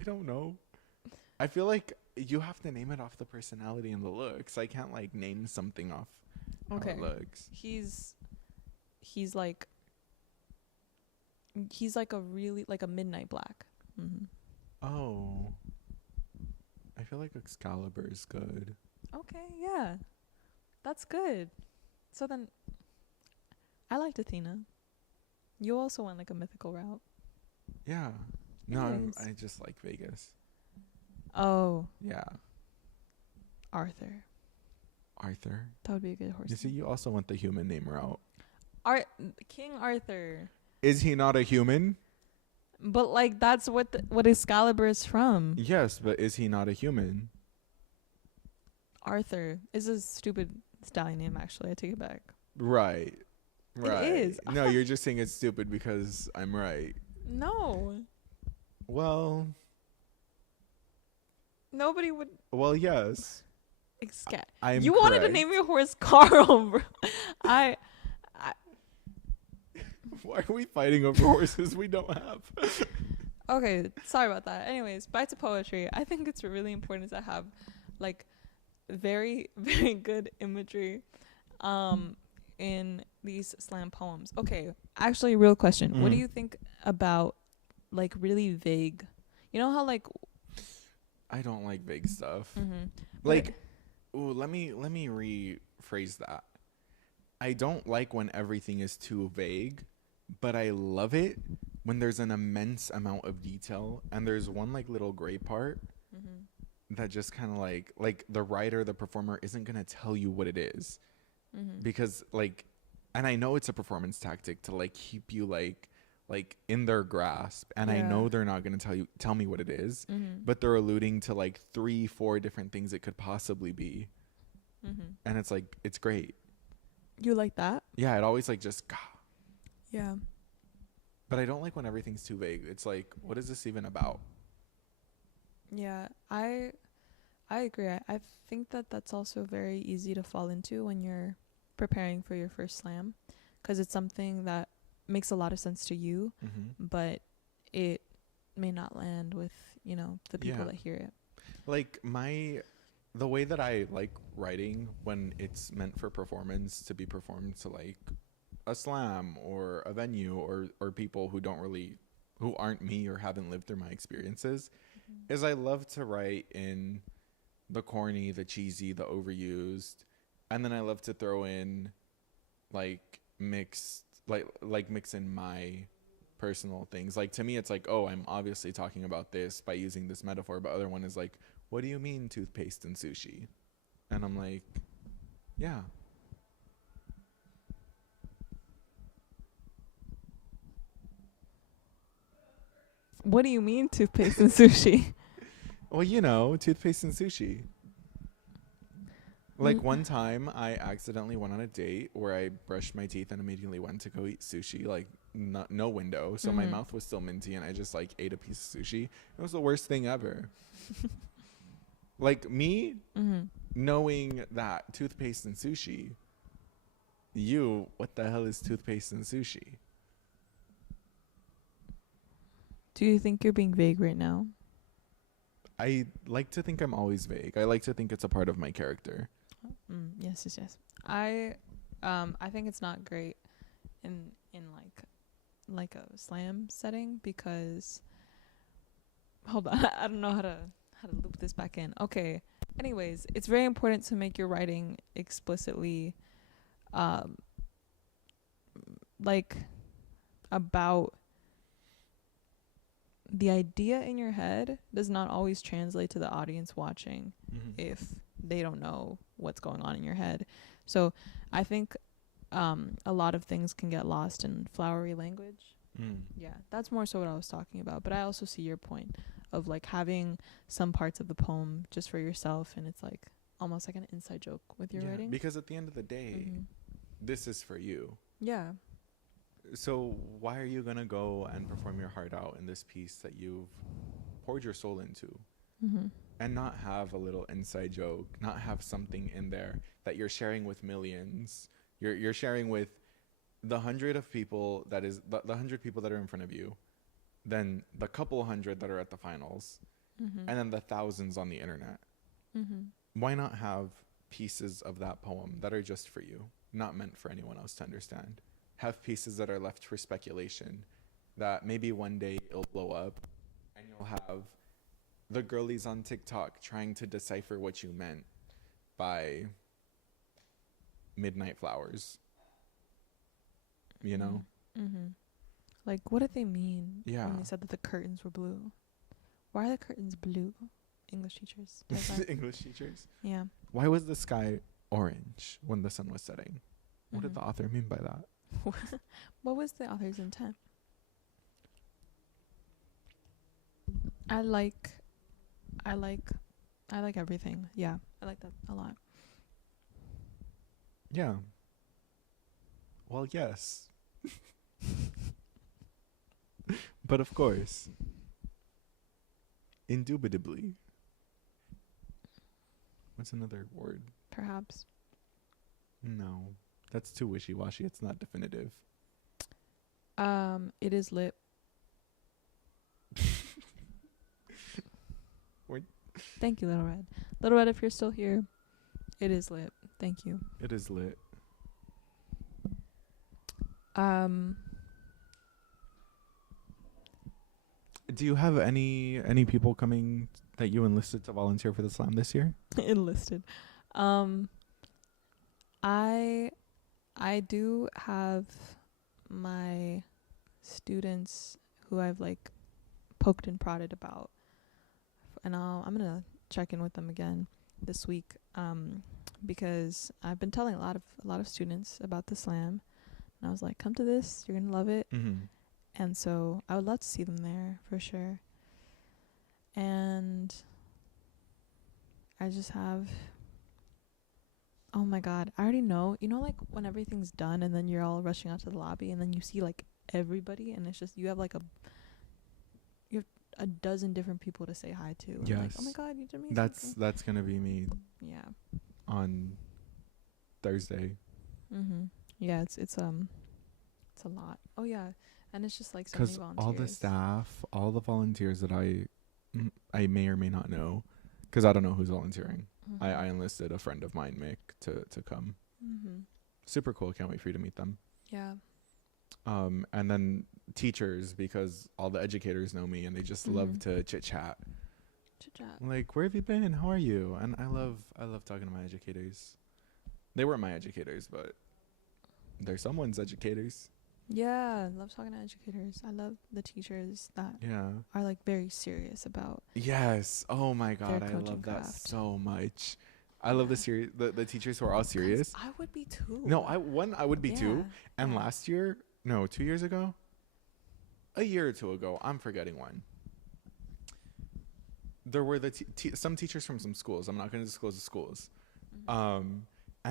I don't know. I feel like you have to name it off the personality and the looks. I can't like name something off how it looks. He's like a really like a midnight black. Oh. I feel like Excalibur is good. Okay, yeah. That's good. So then I liked Athena. You also went like a mythical route. Yeah. No, Anyways. I just like Vegas. Oh, Yeah. Arthur. Arthur. That would be a good horse. You see, you also went the human name route. King Arthur. Is he not a human? But like that's what Excalibur is from. Yes, but is he not a human? Arthur is a stupid stallion name. Actually, I take it back. Right. It is. No, you're just saying it's stupid because I'm right. No, Well, nobody would. well, yes. I'm You wanted to correct. name your horse Carl, bro. I Why are we fighting over horses we don't have? okay. Sorry about that. Anyways, back to poetry. I think it's really important to have like very very good imagery, in these slam poems. Okay, actually, real question. What do you think about like really vague? You know how like I don't like vague stuff. mm-hmm. Like, ooh, let me rephrase that. I don't like when everything is too vague, but I love it when there's an immense amount of detail and there's one like little gray part that just kind of like the writer, the performer isn't going to tell you what it is. Because like, and I know it's a performance tactic to like keep you like in their grasp, and I know they're not going to tell me what it is, but they're alluding to like 3-4 different things it could possibly be. And it's like, it's great. You like that? Yeah, it always like just Yeah. but I don't like when everything's too vague. It's like, what is this even about? Yeah, I agree. I think that's also very easy to fall into when you're preparing for your first slam, because it's something that makes a lot of sense to you, but it may not land with, the people that hear it. Like the way that I like writing when it's meant for performance to be performed to like a slam or a venue or people who don't really who aren't me or haven't lived through my experiences, Mm-hmm. is I love to write in the corny, the cheesy, the overused, and then I love to throw in like mixed like mix in my personal things. Like to me it's like, oh, I'm obviously talking about this by using this metaphor, but other one is like, what do you mean toothpaste and sushi? And I'm like, yeah. What do you mean toothpaste and sushi? Well, toothpaste and sushi. Like one time I accidentally went on a date where I brushed my teeth and immediately went to go eat sushi, like no window. So my mouth was still minty and I just like ate a piece of sushi. It was the worst thing ever. Like me knowing that toothpaste and sushi, what the hell is toothpaste and sushi? Do you think you're being vague right now? I like to think I'm always vague. I like to think it's a part of my character. Yes. I think it's not great in like a slam setting because hold on, I don't know how to loop this back in. Okay. Anyways, it's very important to make your writing explicitly like about the idea in your head does not always translate to the audience watching if they don't know what's going on in your head. So I think a lot of things can get lost in flowery language. Yeah, that's more so what I was talking about. But I also see your point of like having some parts of the poem just for yourself, and it's like almost like an inside joke with your writing. Because at the end of the day, this is for you. Yeah. So why are you going to go and perform your heart out in this piece that you've poured your soul into and not have a little inside joke, not have something in there that you're sharing with millions? You're sharing with the 100 people that are in front of you, then the couple hundred that are at the finals, and then the thousands on the internet. Why not have pieces of that poem that are just for you, not meant for anyone else to understand? Have pieces that are left for speculation, that maybe one day it'll blow up and you'll have the girlies on TikTok trying to decipher what you meant by Midnight Flowers. Like, what did they mean Yeah. when they said that the curtains were blue? Why are the curtains blue? English teachers. English teachers? Yeah. Why was the sky orange when the sun was setting? What did the author mean by that? What was the author's intent? I like everything. Yeah, I like that a lot. Yeah. Well, yes. But of course, indubitably. What's another word? Perhaps. No, that's too wishy-washy. It's not definitive. It is lit. Thank you, Little Red. Little Red, if you're still here, it is lit. Thank you. It is lit. Do you have any people coming that you enlisted to volunteer for the slam this year? Enlisted. I do have my students who I've like poked and prodded about, and I'm gonna check in with them again this week because I've been telling a lot of students about the slam, and I was like, come to this, you're gonna love it. And so I would love to see them there for sure. And I just have, oh my God, I already know, like when everything's done and then you're all rushing out to the lobby and then you see like everybody and it's just, you have a dozen different people to say hi to. Yes. Like, oh my God, you did amazing. That's going to be me. Yeah. On Thursday. Yeah, it's a lot. Oh yeah. And it's just like so many volunteers. All the staff, all the volunteers that I may or may not know, because I don't know who's volunteering. I enlisted a friend of mine, Mick, to come. Super cool. Can't wait for you to meet them. Yeah. And then teachers, because all the educators know me and they just love to chit chat. Chit chat. Like, where have you been? How are you? And I love talking to my educators. They weren't my educators, but they're someone's educators. Yeah, I love talking to educators. I love the teachers that are like very serious about. Yes. Oh my God, I coaching love that craft. so much. I love the teachers who are all serious. I would be too. No, I would be too. And last year, no, 2 years ago, a year or two ago, I'm forgetting when. There were some teachers from some schools. I'm not going to disclose the schools. And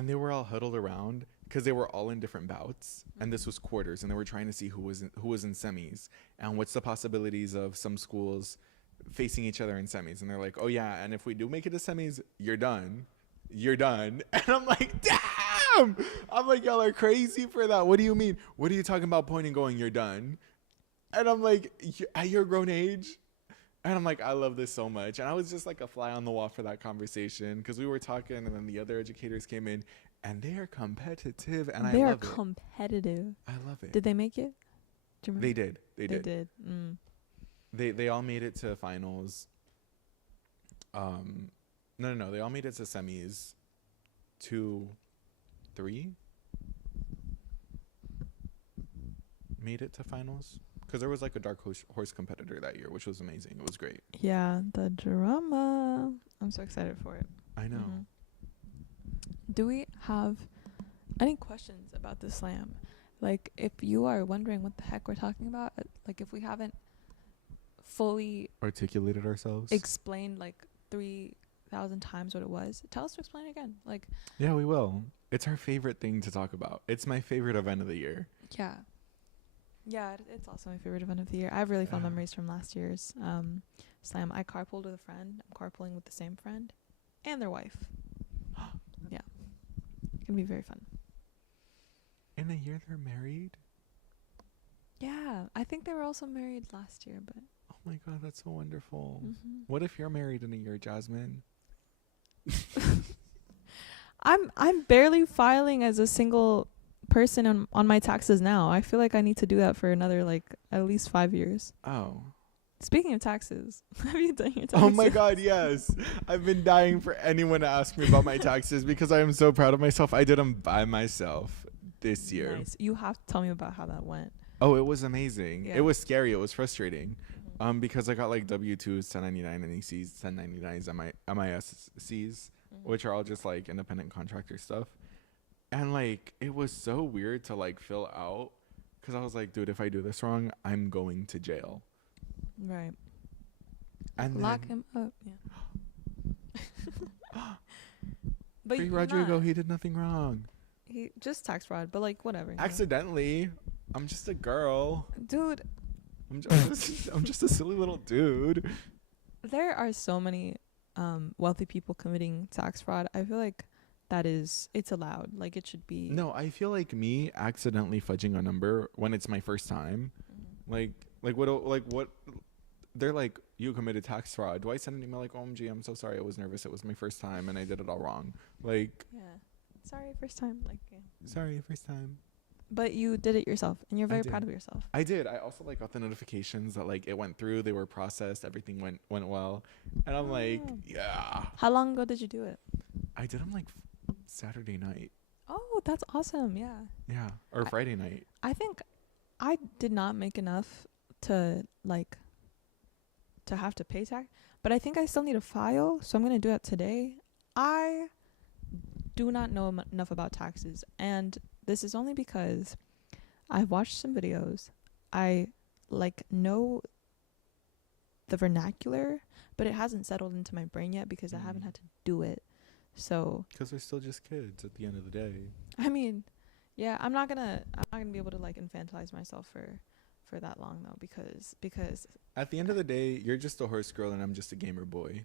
they were all huddled around because they were all in different bouts, and this was quarters, and they were trying to see who was in semis and what's the possibilities of some schools facing each other in semis. And they're like, oh yeah, and if we do make it to semis, you're done. And I'm like, damn. I'm like, y'all are crazy for that. What do you mean? What are you talking about pointing going, you're done? And I'm like, at your grown age? And I'm like, I love this so much. And I was just like a fly on the wall for that conversation because we were talking, and then the other educators came in, and they are competitive, and I love it. They are competitive. I love it. Did they make it? Do you remember? They did. They did. They all made it to finals. No. They all made it to semis. 2, 3 made it to finals. Because there was like a dark horse competitor that year, which was amazing. It was great. Yeah, the drama. I'm so excited for it. I know. Do we have any questions about the slam? Like, if you are wondering what the heck we're talking about, like if we haven't fully articulated ourselves, explained like 3,000 times what it was, tell us to explain it again. Like, yeah, we will. It's our favorite thing to talk about. It's my favorite event of the year. Yeah, it's also my favorite event of the year. I have really fun memories from last year's slam. I carpooled with a friend. I'm carpooling with the same friend and their wife. Yeah. It's going to be very fun. In a year they're married? Yeah. I think they were also married last year, but... Oh my God, that's so wonderful. What if you're married in a year, Jasmine? I'm barely filing as a single person on my taxes now. I feel like I need to do that for another like at least 5 years. Oh. Speaking of taxes, have you done your taxes? Oh my God, yes. I've been dying for anyone to ask me about my taxes because I am so proud of myself. I did them by myself this year. Nice. You have to tell me about how that went. Oh, it was amazing. Yeah. It was scary. It was frustrating. Because I got like W-2s, 1099 NECs, 1099s, MISCs, which are all just like independent contractor stuff. And like, it was so weird to like fill out because I was like, dude, if I do this wrong, I'm going to jail. Right. And lock him up. Yeah. But free Rodrigo, he did nothing wrong. He just tax fraud, but like whatever. Accidentally. I'm just a girl. Dude. I'm just a silly little dude. There are so many wealthy people committing tax fraud. I feel like it's allowed. Like it should be. No, I feel like me accidentally fudging a number when it's my first time. Like what they're like, you committed tax fraud. Do I send an email like, OMG, I'm so sorry, I was nervous, it was my first time and I did it all wrong? Like, yeah, sorry, first time. Like, yeah. Sorry, first time. But you did it yourself and you're very proud of yourself. I did. I also like got the notifications that like it went through, they were processed, everything went well, and I'm like, yeah. How long ago did you do it? I did them like Saturday night. Oh, that's awesome. Yeah, or Friday night. I think I did not make enough to like to have to pay tax, but I think I still need to file, so I'm gonna do that today. I do not know enough about taxes, and this is only because I've watched some videos. I like know the vernacular, but it hasn't settled into my brain yet because I haven't had to do it. So because they're still just kids at the end of the day. I mean, yeah, I'm not gonna be able to like infantilize myself for that long though, because at the end of the day, you're just a horse girl and I'm just a gamer boy.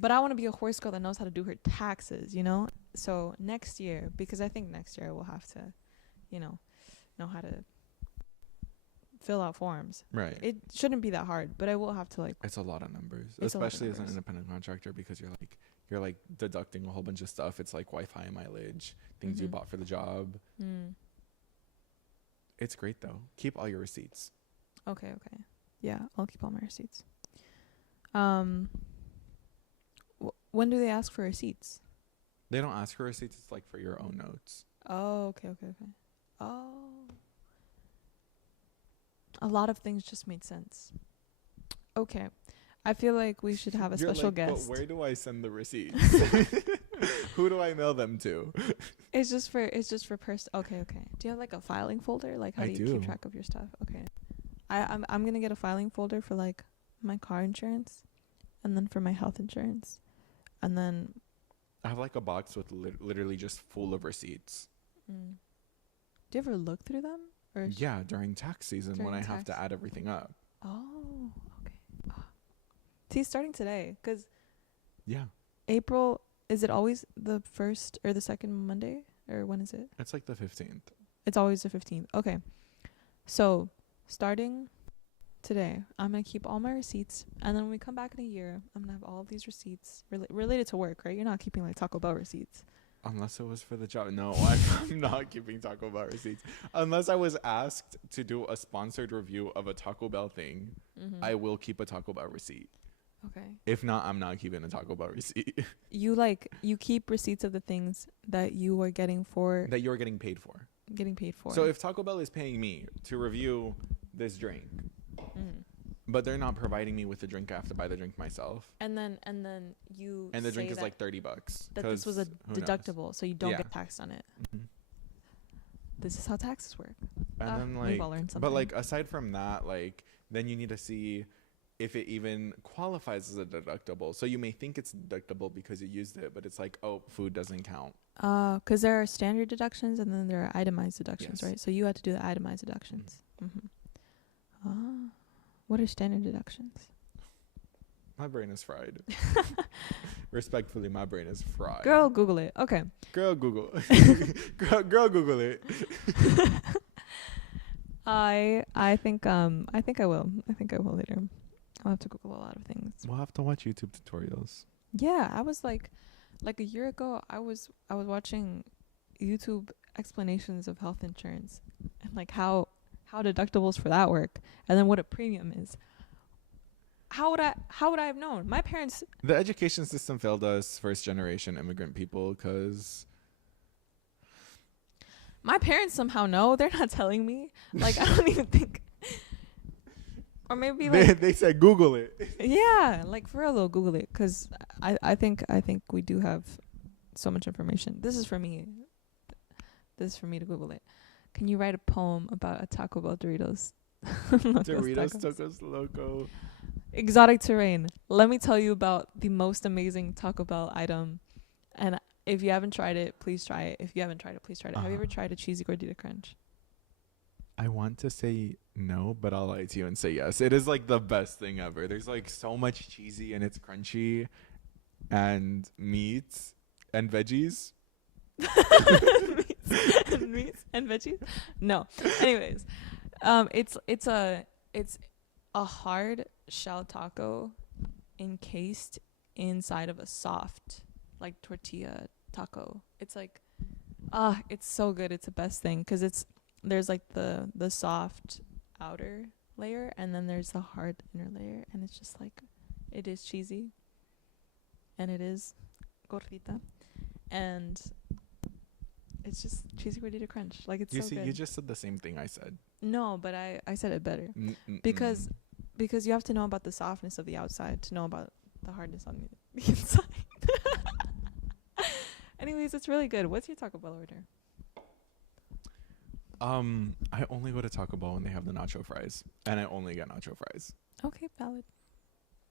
But I want to be a horse girl that knows how to do her taxes, you know? So next year, because I think next year I will have to, know how to fill out forms. Right. It shouldn't be that hard, but I will have to like. It's a lot of numbers, especially as an independent contractor, because you're like deducting a whole bunch of stuff. It's like Wi-Fi mileage, things you bought for the job. It's great though. Keep all your receipts. Okay. Yeah, I'll keep all my receipts. When do they ask for receipts? They don't ask for receipts. It's like for your own notes. Oh, okay. Oh. A lot of things just made sense. Okay. I feel like we should have a You're special like, guest. but where do I send the receipts? Who do I mail them to? It's just for Okay. Do you have like a filing folder? Like how do you keep track of your stuff? Okay. I'm gonna get a filing folder for like my car insurance, and then for my health insurance, and then I have like a box with literally just full of receipts. Do you ever look through them? Or yeah, during tax season when I have to add everything up. Oh, okay. See, starting today, 'cause yeah, April, is it always the first or the second Monday, or when is it? It's like the 15th. It's always the 15th. Okay, so starting today, I'm gonna keep all my receipts, and then when we come back in a year, I'm gonna have all of these receipts related to work, right? You're not keeping like Taco Bell receipts. Unless it was for the job. No, I'm not keeping Taco Bell receipts. Unless I was asked to do a sponsored review of a Taco Bell thing, I will keep a Taco Bell receipt. Okay. If not, I'm not keeping a Taco Bell receipt. You keep receipts of the things that you are getting for. That you're getting paid for. Getting paid for. So if Taco Bell is paying me to review this drink, but they're not providing me with the drink, I have to buy the drink myself. And then you. And the drink is like $30. That this was a deductible, so you don't get taxed on it. This is how taxes work. And then we've all learned something. but like aside from that, like then you need to see if it even qualifies as a deductible. So you may think it's deductible because you used it, but it's like, oh, food doesn't count. 'Cause there are standard deductions and then there are itemized deductions, right? So you have to do the itemized deductions. What are standard deductions? My brain is fried. Respectfully, my brain is fried. Girl, Google it. Okay. Girl, Google. girl, Google it. I think I will. I think I will later. I'll have to Google a lot of things. We'll have to watch YouTube tutorials. Yeah, I was like a year ago, I was watching YouTube explanations of health insurance and like how deductibles for that work, and then what a premium is. How would I have known? My parents. The education system failed us, first generation immigrant people, because my parents somehow know. They're not telling me. Like I don't even think. Or maybe like they said Google it. Yeah, like for real though, Google it, 'cause I think we do have so much information. This is for me. This is for me to Google it. Can you write a poem about a Taco Bell Doritos? Doritos Tacos Loco. Exotic terrain. Let me tell you about the most amazing Taco Bell item. And if you haven't tried it, please try it. If you haven't tried it, please try it. Have you ever tried a cheesy gordita crunch? I want to say no, but I'll lie to you and say yes. It is like the best thing ever. There's like so much cheesy and it's crunchy and meats and veggies. meats and veggies? No. Anyways, it's a hard shell taco encased inside of a soft like tortilla taco. It's like it's so good. It's the best thing, 'cause there's like the soft outer layer and then there's the hard inner layer, and it's just like it is cheesy and it is gordita and it's just cheesy gordita crunch. Like it's so good. You just said the same thing I said. No, but I said it better. Because you have to know about the softness of the outside to know about the hardness on the inside. Anyways, it's really good. What's your Taco Bell order? I only go to Taco Bell when they have the nacho fries, and I only get nacho fries. Okay, valid.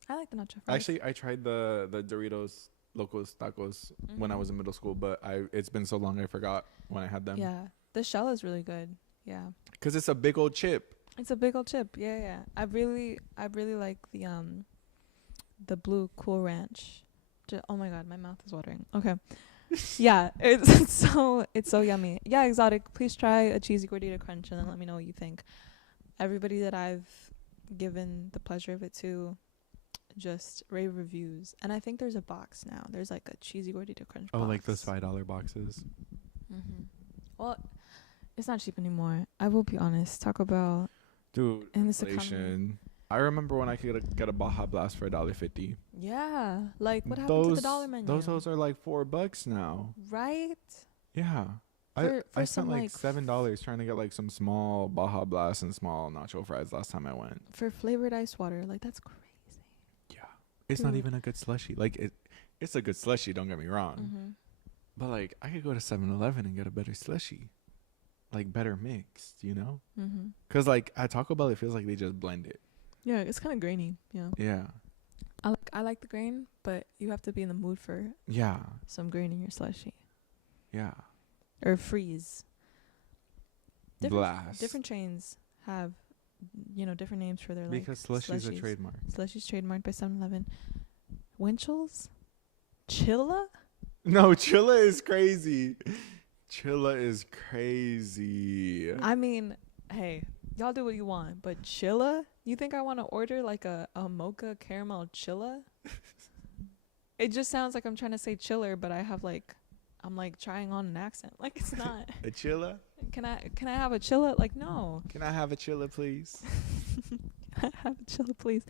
I like the nacho fries. Actually, I tried the Doritos Locos Tacos when I was in middle school, but it's been so long I forgot when I had them. Yeah, the shell is really good. Yeah, 'cause it's a big old chip. It's a big old chip. Yeah. I really like the blue Cool Ranch. Oh my god, my mouth is watering. Okay. Yeah, it's so yummy. Yeah, Exotic, please try a cheesy gordita crunch and then let me know what you think. Everybody that I've given the pleasure of it to, just rave reviews. And I think there's a box now. There's like a cheesy gordita crunch box. Oh, like those $5 boxes. Well, It's not cheap anymore. I will be honest. Taco Bell Dude, in this economy. inflation. I remember when I could get a Baja Blast for $1.50. Yeah. Like, what happened to the dollar menu? Those are like $4 now. Right? Yeah. For I spent some, like $7 trying to get like some small Baja Blast and small nacho fries last time I went. For flavored ice water. Like, that's crazy. Yeah. It's not even a good slushy. Like, it's a good slushy, don't get me wrong. Mm-hmm. But like, I could go to 7-Eleven and get a better slushy. Like, better mixed, you know? Mm-hmm. Because like at Taco Bell, it feels like they just blend it. Yeah, it's kind of grainy. Yeah. Yeah. I like the grain, but you have to be in the mood for Yeah. some grain in your slushy. Yeah. Or freeze. Blast. Different chains have, different names for their, like, because slushy's a trademark. Slushy's trademarked by 7-Eleven. Winchell's? Chilla? No, Chilla is crazy. Chilla is crazy. I mean, hey, y'all do what you want, but Chilla? You think I want to order like a mocha caramel Chilla? It just sounds like I'm trying to say chiller, but I'm like trying on an accent. Like, it's not. A Chilla? Can I have a Chilla? Like, no. Can I have a Chilla, please? Have a Chilla, please.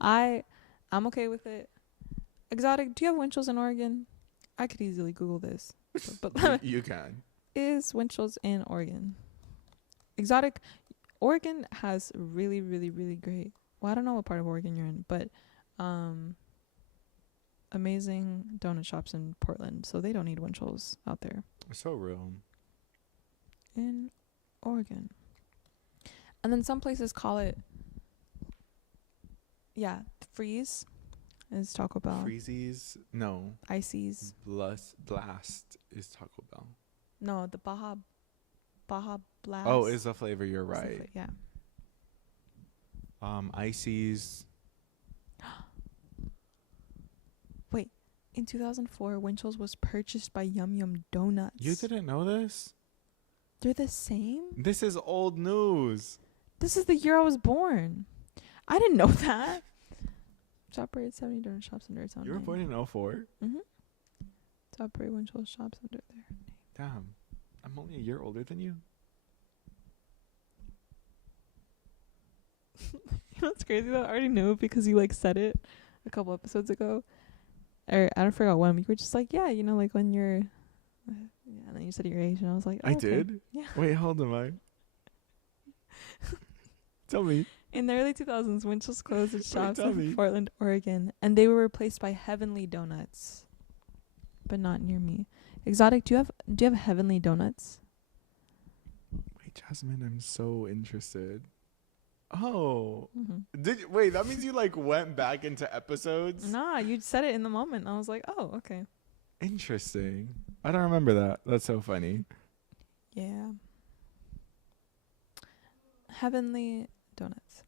I'm okay with it. Exotic, do you have Winchell's in Oregon? I could easily Google this. But You can. is Winchell's in Oregon? Exotic, Oregon has really, really, really great. Well, I don't know what part of Oregon you're in, but amazing donut shops in Portland, so they don't need Winchell's out there So real. in Oregon. And then some places call it, freeze is Taco Bell. Freezies? No. Ices. Blast is Taco Bell. No, the Baja Blast. Oh, is the flavor, you're is the right. yeah. Ices. Wait, in 2004, Winchell's was purchased by Yum Yum Donuts. You didn't know this? They're the same? This is old news. This is the year I was born. I didn't know that. To operate 70 donut shops under its own You were name. born in 04? Mm-hmm. To operate Winchell's shops under their name. Damn. I'm only a year older than you. You know what's crazy though? I already knew because you like said it a couple episodes ago. Or I don't forget when. You were just like, yeah, like when you're... and then you said your age and I was like, oh, I okay. did? Yeah. Wait, how old am I? Tell me. In the early 2000s, Winchell's closed its shops tell in me. Portland, Oregon, and they were replaced by Heavenly Donuts, but not near me. Exotic, do you have Heavenly Donuts? Wait, Jasmine, I'm so interested. Oh. Mm-hmm. Wait, that means you like went back into episodes? Nah, you said it in the moment. I was like, oh, okay. Interesting. I don't remember that. That's so funny. Yeah. Heavenly Donuts.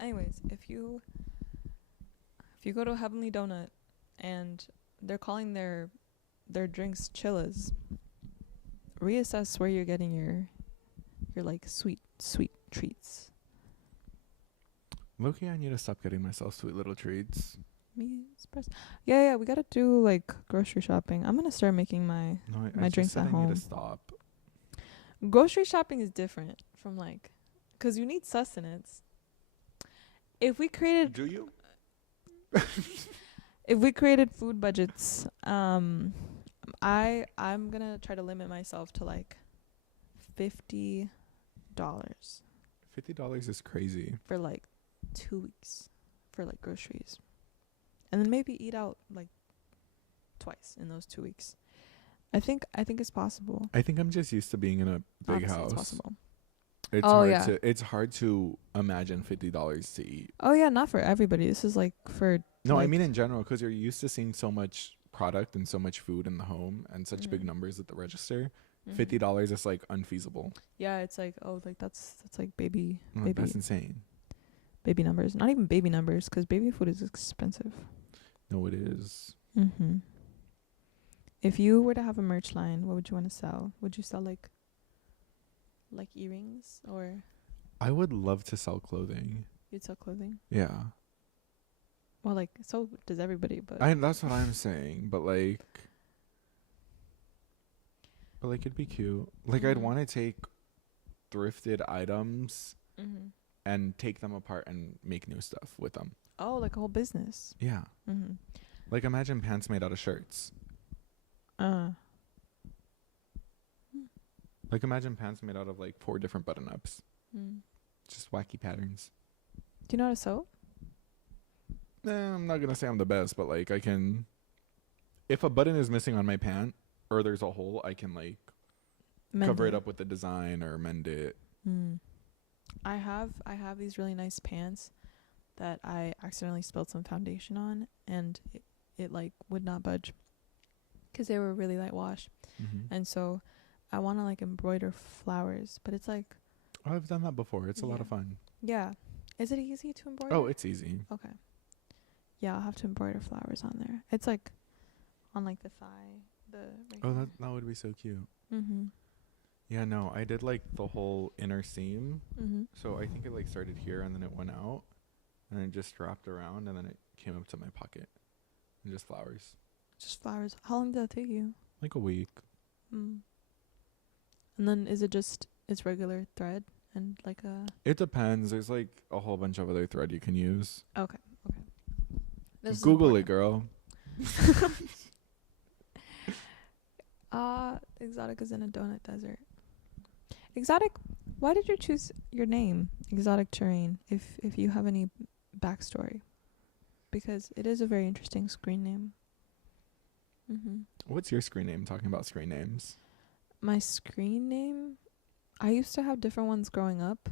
Anyways, if you go to Heavenly Donut and they're calling their drinks chillas, reassess where you're getting your like sweet treats. Loki, I need to stop getting myself sweet little treats. Me express. Yeah, we gotta do like grocery shopping. I'm gonna start making my drinks at home. I need to stop. Grocery shopping is different from like, 'cause you need sustenance. If we created Do you? If we created food budgets, I'm gonna try to limit myself to like $50 $50 is crazy. for like 2 weeks for like groceries, and then maybe eat out like twice in those 2 weeks. I think it's possible. I think I'm just used to being in a big Honestly, house. it's possible. It's hard to imagine $50 to eat. Oh yeah, not for everybody. This is like for No, I like, mean in general, because you're used to seeing so much product and so much food in the home and such big numbers at the register. $50 is like unfeasible. Yeah, it's like, oh, like that's like baby That's insane. baby numbers. Not even baby numbers, 'cause baby food is expensive. No, it is. Mm-hmm. If you were to have a merch line, what would you want to sell? Would you sell like earrings, or I would love to sell clothing. you'd sell clothing? Yeah. Well, like, so does everybody, but That's what I'm saying, but like it'd be cute. Like I'd want to take thrifted items Mm-hmm. and take them apart and make new stuff with them. Oh, like a whole business. Yeah. Mm-hmm. Like imagine pants made out of shirts. Uh. Like imagine pants made out of like 4 different button ups. Mm. Just wacky patterns. Do you know how to sew? I'm not gonna say I'm the best, but like I can. If a button is missing on my pant or there's a hole, I can like cover it up with the design or mend it. Mm. I have these really nice pants that I accidentally spilled some foundation on, and it like would not budge because they were really light wash. Mm-hmm. And so I want to like embroider flowers, but it's like, Oh, I've done that before. It's a lot of fun. yeah. Is it easy to embroider? Oh, it's easy. Okay. Yeah, I'll have to embroider flowers on there. It's like on like the thigh, Oh, that would be so cute. Mhm. Yeah, no, I did like the whole inner seam. Mhm. So I think it like started here and then it went out and then it just wrapped around and then it came up to my pocket. And just flowers. Just flowers. How long did that take you? Like a week. Mm. And then is it just it's regular thread and like a It depends. There's like a whole bunch of other thread you can use. okay. This is Google it, important. girl. Exotic is in a donut desert. Exotic, why did you choose your name, Exotic Terrain, if you have any backstory? Because it is a very interesting screen name. Mm-hmm. What's your screen name? Talking about screen names. My screen name? I used to have different ones growing up.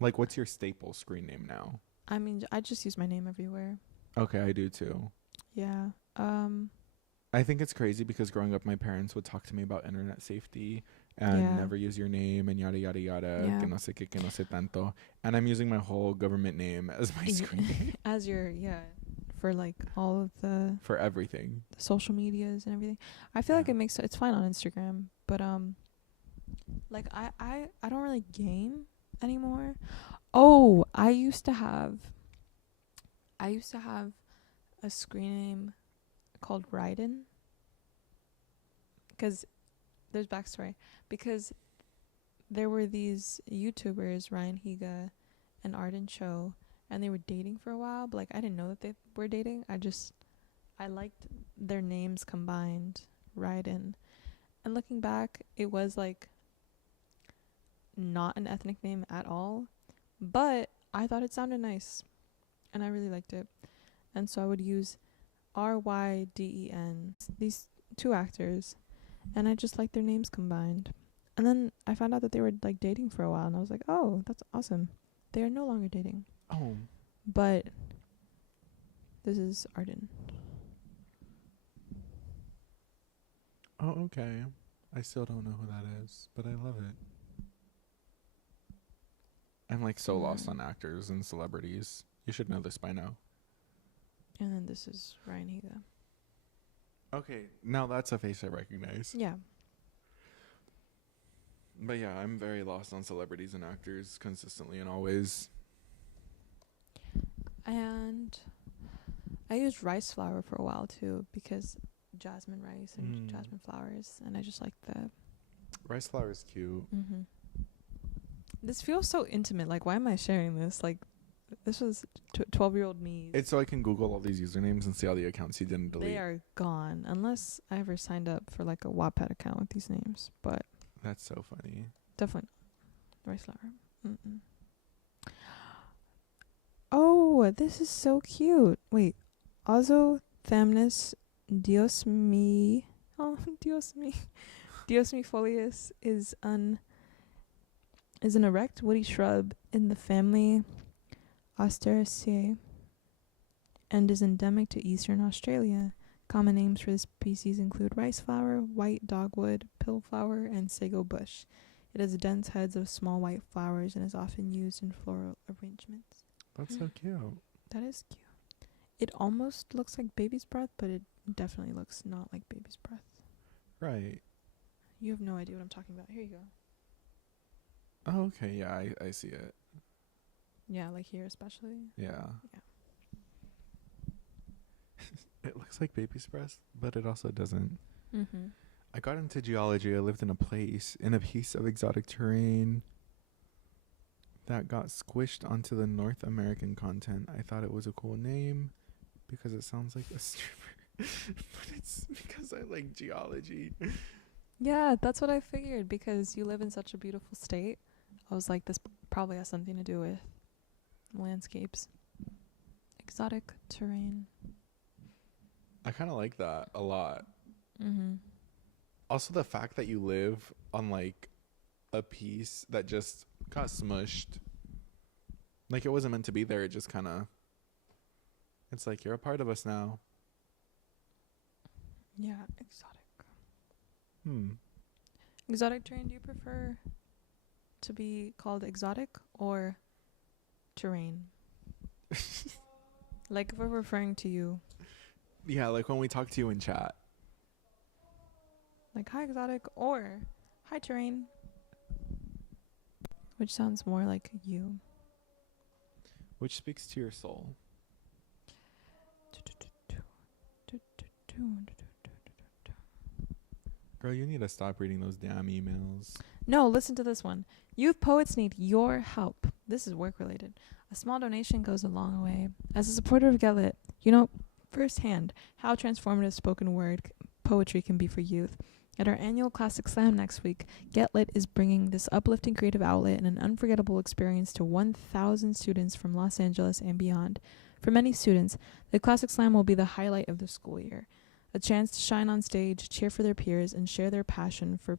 Like, what's your staple screen name now? I mean, I just use my name everywhere. Okay, I do too. Yeah. I think it's crazy because growing up, my parents would talk to me about internet safety and never use your name and yada, yada, yada. Yeah. Que no sé qué, que no sé tanto. And I'm using my whole government name as my screen name. As your, for like all of the For everything. social medias and everything. I feel like it's fine on Instagram, but like I don't really game anymore. Oh, I used to have a screen name called Raiden, because there's backstory, because there were these YouTubers, Ryan Higa and Arden Cho, and they were dating for a while, but like I didn't know that they were dating. I liked their names combined, Raiden. And looking back, it was like not an ethnic name at all, but I thought it sounded nice and I really liked it. And so I would use RYDEN, these 2 actors, and I just liked their names combined. And then I found out that they were like dating for a while, and I was like, oh, that's awesome. They are no longer dating. Oh. But this is Arden. Oh, okay. I still don't know who that is, but I love it. I'm like so lost on actors and celebrities. You should know this by now. And then this is Ryan Higa. Okay, now that's a face I recognize. Yeah. But yeah, I'm very lost on celebrities and actors consistently and always. And I used rice flour for a while too, because jasmine rice and jasmine flowers, and I just like the rice flour is cute. Mm-hmm. This feels so intimate. Like, why am I sharing this? Like, this was 12-year-old me. It's so I can Google all these usernames and see all the accounts you didn't delete. They are gone, unless I ever signed up for like a Wattpad account with these names. But that's so funny. Definitely rice flour. Mm-mm. Oh, this is so cute. Wait, Ozo Thamnus Dios me. Oh, Dios me. Dios me folius is an erect woody shrub in the family Asteraceae and is endemic to eastern Australia. Common names for this species include rice flower, white dogwood, pillflower, and sago bush. It has dense heads of small white flowers and is often used in floral arrangements. That's so cute. That is cute. It almost looks like baby's breath, but it definitely looks not like baby's breath. Right. You have no idea what I'm talking about. Here you go. Oh, okay. Yeah, I see it. Yeah, like here especially. Yeah. It looks like baby's breath, but it also doesn't. Mm-hmm. I got into geology. I lived in a piece of exotic terrain. that got squished onto the North American content. I thought it was a cool name because it sounds like a stripper. But it's because I like geology. Yeah, that's what I figured because you live in such a beautiful state. I was like, this probably has something to do with landscapes. Exotic terrain. I kind of like that a lot. Mm-hmm. Also, the fact that you live on like a piece that just got smushed. Like it wasn't meant to be there. It just kind of. It's like you're a part of us now. Yeah, exotic. Exotic terrain, do you prefer to be called exotic or terrain? Like if we're referring to you. Yeah, like when we talk to you in chat. Like hi exotic or hi terrain. Which sounds more like you. Which speaks to your soul. Girl, you need to stop reading those damn emails. No, listen to this one. Youth poets need your help. This is work related. A small donation goes a long way. As a supporter of Get Lit, you know firsthand how transformative spoken word poetry can be for youth. At our annual Classic Slam next week, Get Lit is bringing this uplifting creative outlet and an unforgettable experience to 1,000 students from Los Angeles and beyond. For many students, the Classic Slam will be the highlight of the school year. A chance to shine on stage, cheer for their peers, and share their passion for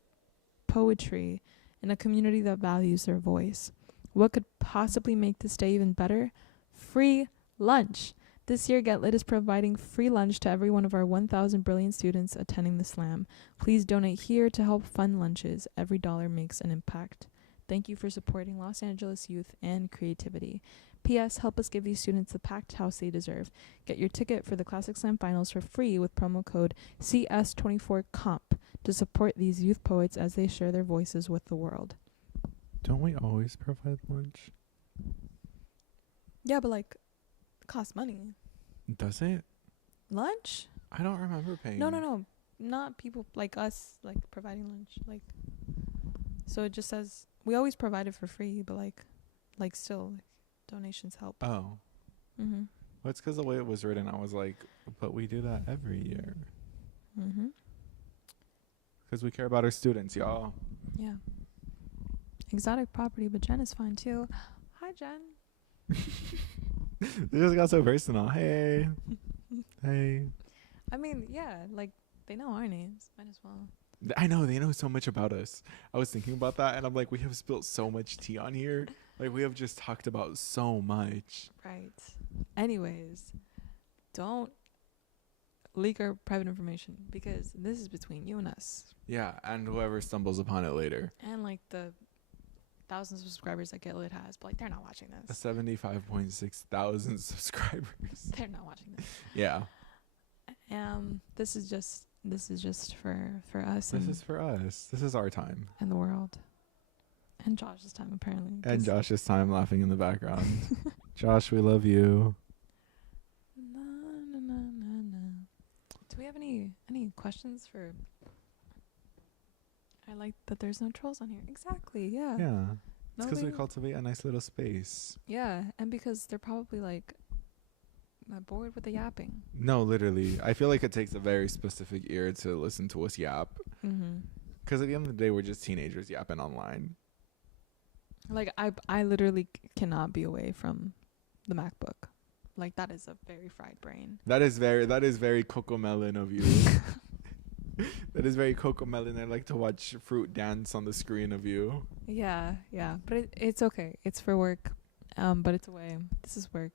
poetry in a community that values their voice. What could possibly make this day even better? Free lunch. This year, Get Lit is providing free lunch to every one of our 1,000 brilliant students attending the Slam. Please donate here to help fund lunches. Every dollar makes an impact. Thank you for supporting Los Angeles youth and creativity. P.S. Help us give these students the packed house they deserve. Get your ticket for the Classic Slam Finals for free with promo code CS24COMP to support these youth poets as they share their voices with the world. Don't we always provide lunch? Yeah, but like, it costs money. Does it? Lunch? I don't remember paying. No. Not people like us, like, providing lunch. Like, so it just says, we always provide it for free, but like still, like, donations help. Oh. Mm-hmm. Well, it's because the way it was written, I was like, but we do that every year. Mm-hmm. Because we care about our students, y'all. Yeah. Exotic property, but Jen is fine too. Hi, Jen. They just got so personal. Hey. Hey. I mean, yeah, like, they know our names. Might as well. I know, they know so much about us. I was thinking about that, and I'm like, we have spilled so much tea on here. Like, we have just talked about so much. Right. Anyways, don't leak our private information because this is between you and us. Yeah, and whoever stumbles upon it later. And, like, the thousands of subscribers that Get Lit has, but, like, they're not watching this. 75.6 thousand subscribers. They're not watching this. Yeah. This is just for us. This is for us. This is our time. And the world. And Josh's time, apparently. And Josh's time laughing in the background. Josh, we love you. Na, na, na, na, na. Do we have any questions for... I like that there's no trolls on here. Exactly, yeah. Yeah. It's because we Nobody- cultivate a nice little space. Yeah, and because they're probably, like, bored with the yapping. No, literally. I feel like it takes a very specific ear to listen to us yap. Mm-hmm. Because at the end of the day, we're just teenagers yapping online. Like, I literally cannot be away from the MacBook. Like, that is a very fried brain. That is very Cocomelon of you. That is very Cocomelon. I like to watch fruit dance on the screen of you. Yeah. But it's okay. It's for work. But it's away. This is work.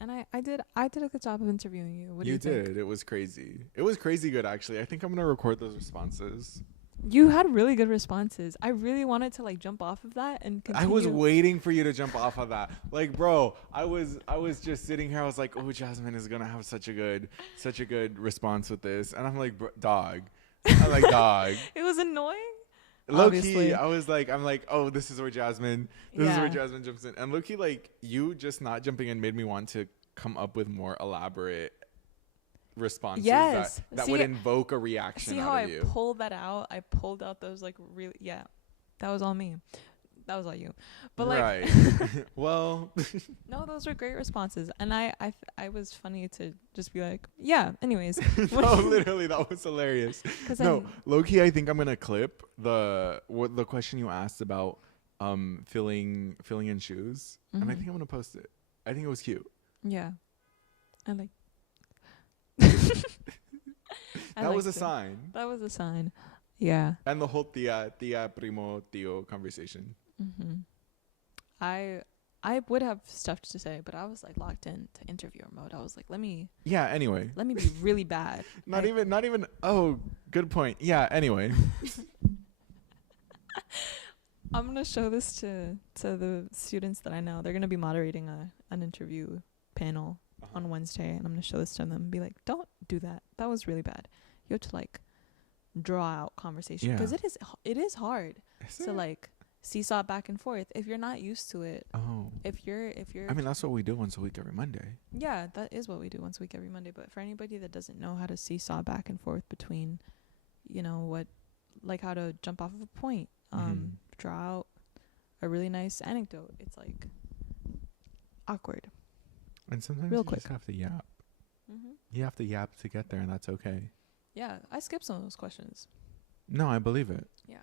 And I did a good job of interviewing you. What do you think? did. It was crazy. It was crazy good, actually. I think I'm going to record those responses. You had really good responses. I really wanted to, like, jump off of that and continue. I was waiting for you to jump off of that. Like, bro, I was just sitting here. I was like, oh, Jasmine is going to have such a good response with this. And I'm like, dog. I'm like, dog. It was annoying. Low-key, I'm like, oh, this is where Jasmine Yeah. jumps in. And low-key, like, you just not jumping in made me want to come up with more elaborate responses Yes. that See- would invoke a reaction See out how of I you. pulled that out? I pulled out those, like, really, yeah. That was all me. That was all you. But like, right. Well, no, those were great responses, and I was funny to just be like, yeah. Anyways, no, literally, that was hilarious. because No, low key, I think I'm gonna clip the question you asked about filling in shoes, and I think I'm gonna post it. I think it was cute. yeah, I like. That was a sign. That was a sign. Yeah. And the whole tia primo tío conversation. I would have stuff to say, but I was like locked in to interviewer mode. I was like, let me Anyway, be really bad. not even. Oh, good point. Yeah. Anyway, I'm gonna show this to the students that I know. They're gonna be moderating an interview panel on Wednesday, and I'm gonna show this to them and be like, don't do that. That was really bad. You have to like draw out conversation, because it is hard to like seesaw back and forth if you're not used to it. If you're I mean, that's what we do once a week every Monday. Yeah, that is what we do once a week every Monday. But for anybody that doesn't know how to seesaw back and forth between, you know, what, like how to jump off of a point, draw out a really nice anecdote, it's like awkward. And sometimes real you quick just have to yap. You have to yap to get there, and that's okay. Yeah, I skipped some of those questions. No, I believe it. Yeah,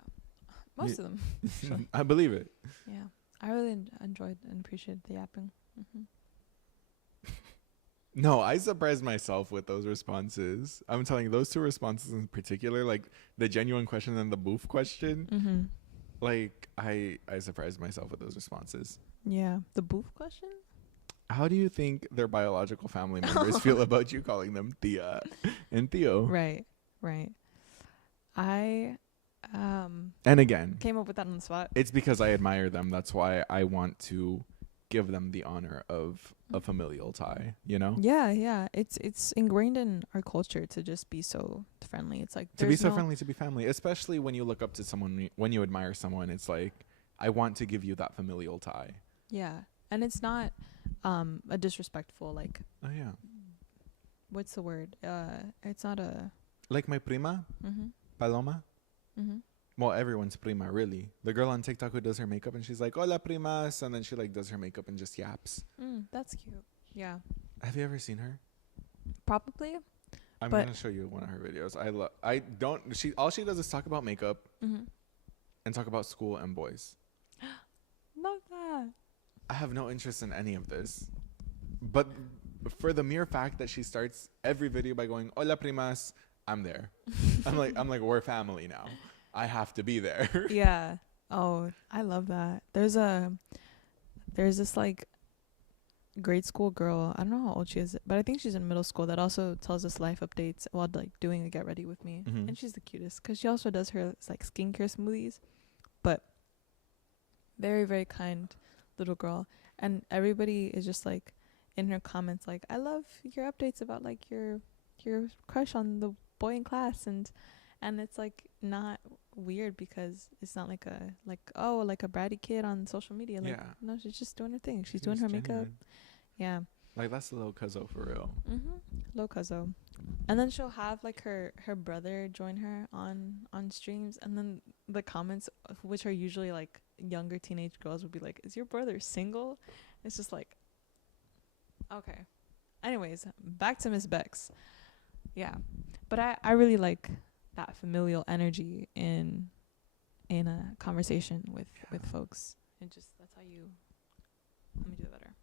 most of them. Sure. I believe it. Yeah, I really enjoyed and appreciated the yapping. No, I surprised myself with those responses. I'm telling you, those two responses in particular, like the genuine question and the boof question, like I surprised myself with those responses. Yeah, the boof question? How do you think their biological family members feel about you calling them Tia and Theo? Right. I and again, came up with that on the spot. It's because I admire them. That's why I want to give them the honor of a familial tie, you know? Yeah. It's ingrained in our culture to just be so friendly. It's like to be so friendly, to be family, especially when you look up to someone, when you admire someone, it's like, I want to give you that familial tie. Yeah. And it's not a disrespectful, like, oh yeah, what's the word? It's not a, like my prima, Paloma. Well, everyone's prima, really. The girl on TikTok who does her makeup, and she's like, hola primas, and then she like does her makeup and just yaps. That's cute. Yeah. Have you ever seen her? Probably. I'm gonna show you one of her videos. All she does is talk about makeup and talk about school and boys. Love that. I have no interest in any of this, but for the mere fact that she starts every video by going hola primas, I'm there. I'm like we're family now. I have to be there. Yeah. Oh, I love that. There's this like grade school girl. I don't know how old she is, but I think she's in middle school, that also tells us life updates while like doing a get ready with me. And she's the cutest because she also does her like skincare smoothies, but very, very kind little girl. And everybody is just like in her comments like, I love your updates about like your crush on the boy in class, and it's like not weird because it's not like a bratty kid on social media. Like, no, she's just doing her thing. She's doing her makeup. Yeah, like that's a little cuzzo for real. Little cuzzo. And then she'll have like her brother join her on streams, and then the comments, which are usually like younger teenage girls, would be like, is your brother single? It's just like, okay. Anyways, back to Miss Bex. Yeah, but I really like that familial energy in a conversation with folks. And just, that's how you, let me do it better.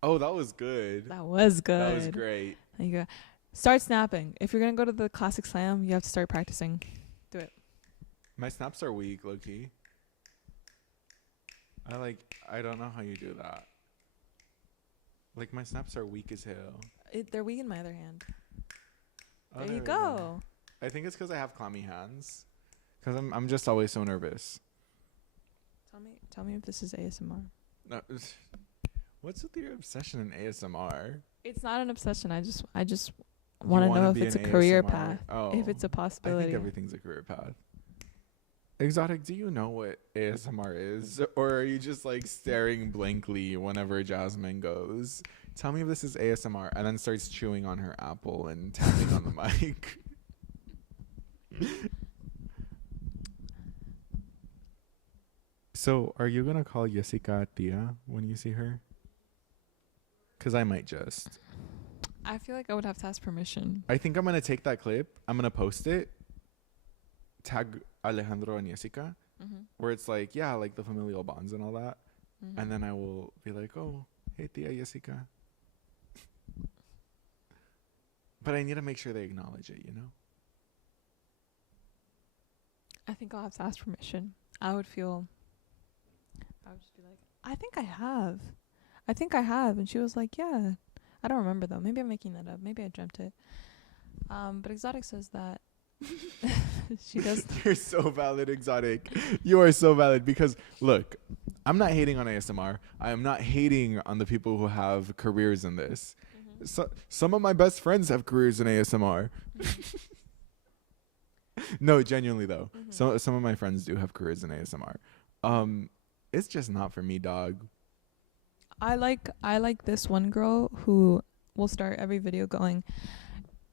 Oh, that was good. That was good. That was great. There you go. Start snapping. If you're gonna go to the classic slam, you have to start practicing. Do it. My snaps are weak, low-key. I don't know how you do that. Like, my snaps are weak as hell. They're weak in my other hand. Oh, there you go. I think it's because I have clammy hands. Because I'm just always so nervous. Tell me if this is ASMR. No, what's with your obsession in ASMR? It's not an obsession. I just want to know if it's a career path. Oh, if it's a possibility. I think everything's a career path. Exotic, do you know what ASMR is? Or are you just like staring blankly whenever Jasmine goes? Tell me if this is ASMR, and then starts chewing on her apple and tapping on the mic. So, are you gonna call Jessica Tia when you see her? Cause I might just. I feel like I would have to ask permission. I think I'm gonna take that clip. I'm gonna post it. Tag Alejandro and Jessica, where it's like, yeah, like the familial bonds and all that, and then I will be like, oh, hey, Tia Jessica. But I need to make sure they acknowledge it, you know? I think I'll have to ask permission. I would just be like, I think I have. And she was like, yeah. I don't remember though. Maybe I'm making that up. Maybe I dreamt it. But Exotic says that she does. You're so valid, Exotic. You are so valid because look, I'm not hating on ASMR. I am not hating on the people who have careers in this. So some of my best friends have careers in ASMR. No, genuinely though. Some of my friends do have careers in ASMR. It's just not for me, dog. I like this one girl who will start every video going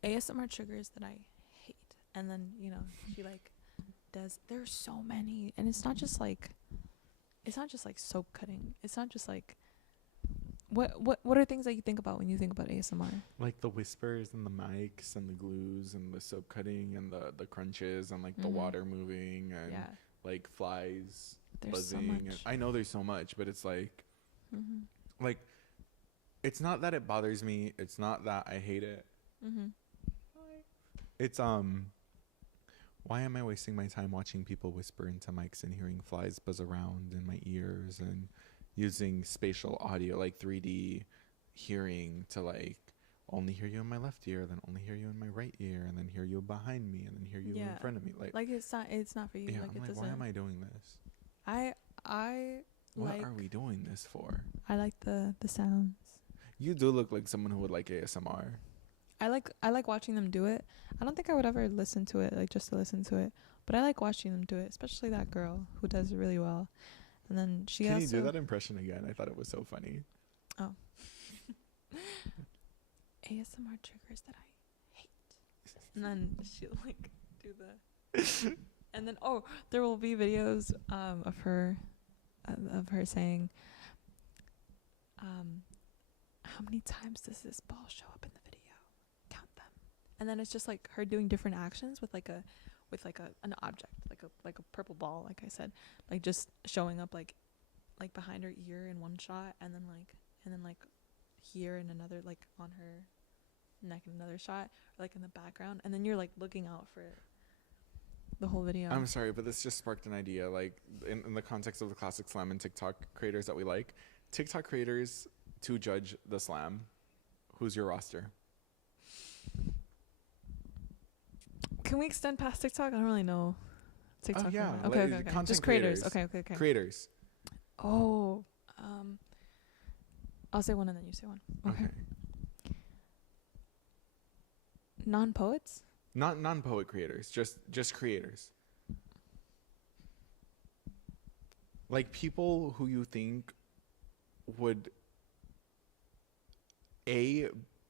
ASMR triggers that I hate, and then she like does. There's so many, and it's not just like soap cutting. It's not just like what are things that you think about when you think about ASMR? Like the whispers and the mics and the glues and the soap cutting and the crunches and like the water moving and like flies buzzing. So and I know there's so much, but it's like like it's not that it bothers me. It's not that I hate it. It's why am I wasting my time watching people whisper into mics and hearing flies buzz around in my ears and using spatial audio like 3D hearing to like only hear you in my left ear, then only hear you in my right ear, and then hear you behind me, and then hear you in front of me. Like it's not for you. Yeah, like I'm like, why am I doing this? What are we doing this for? I like the sounds. You do look like someone who would like ASMR. I like watching them do it. I don't think I would ever listen to it, like just to listen to it. But I like watching them do it, especially that girl who does it really well. And then she Can you do that impression again? I thought it was so funny. Oh. ASMR triggers that I hate. And then she'll like do the and then there will be videos of her saying how many times does this ball show up in the video? Count them. And then it's just like her doing different actions with an object, like a purple ball, like I said, like just showing up like behind her ear in one shot, and then like here in another, like on her neck in another shot, or like in the background, and then you're like looking out for the whole video. I'm sorry, but this just sparked an idea. Like in the context of the classic slam and TikTok creators that we like, TikTok creators to judge the slam. Who's your roster? Can we extend past TikTok? I don't really know TikTok. Oh, yeah. Okay. Content Just creators. Okay. Creators. Oh, I'll say one and then you say one. Okay. Non-poets? Not non-poet creators, just creators. Like people who you think would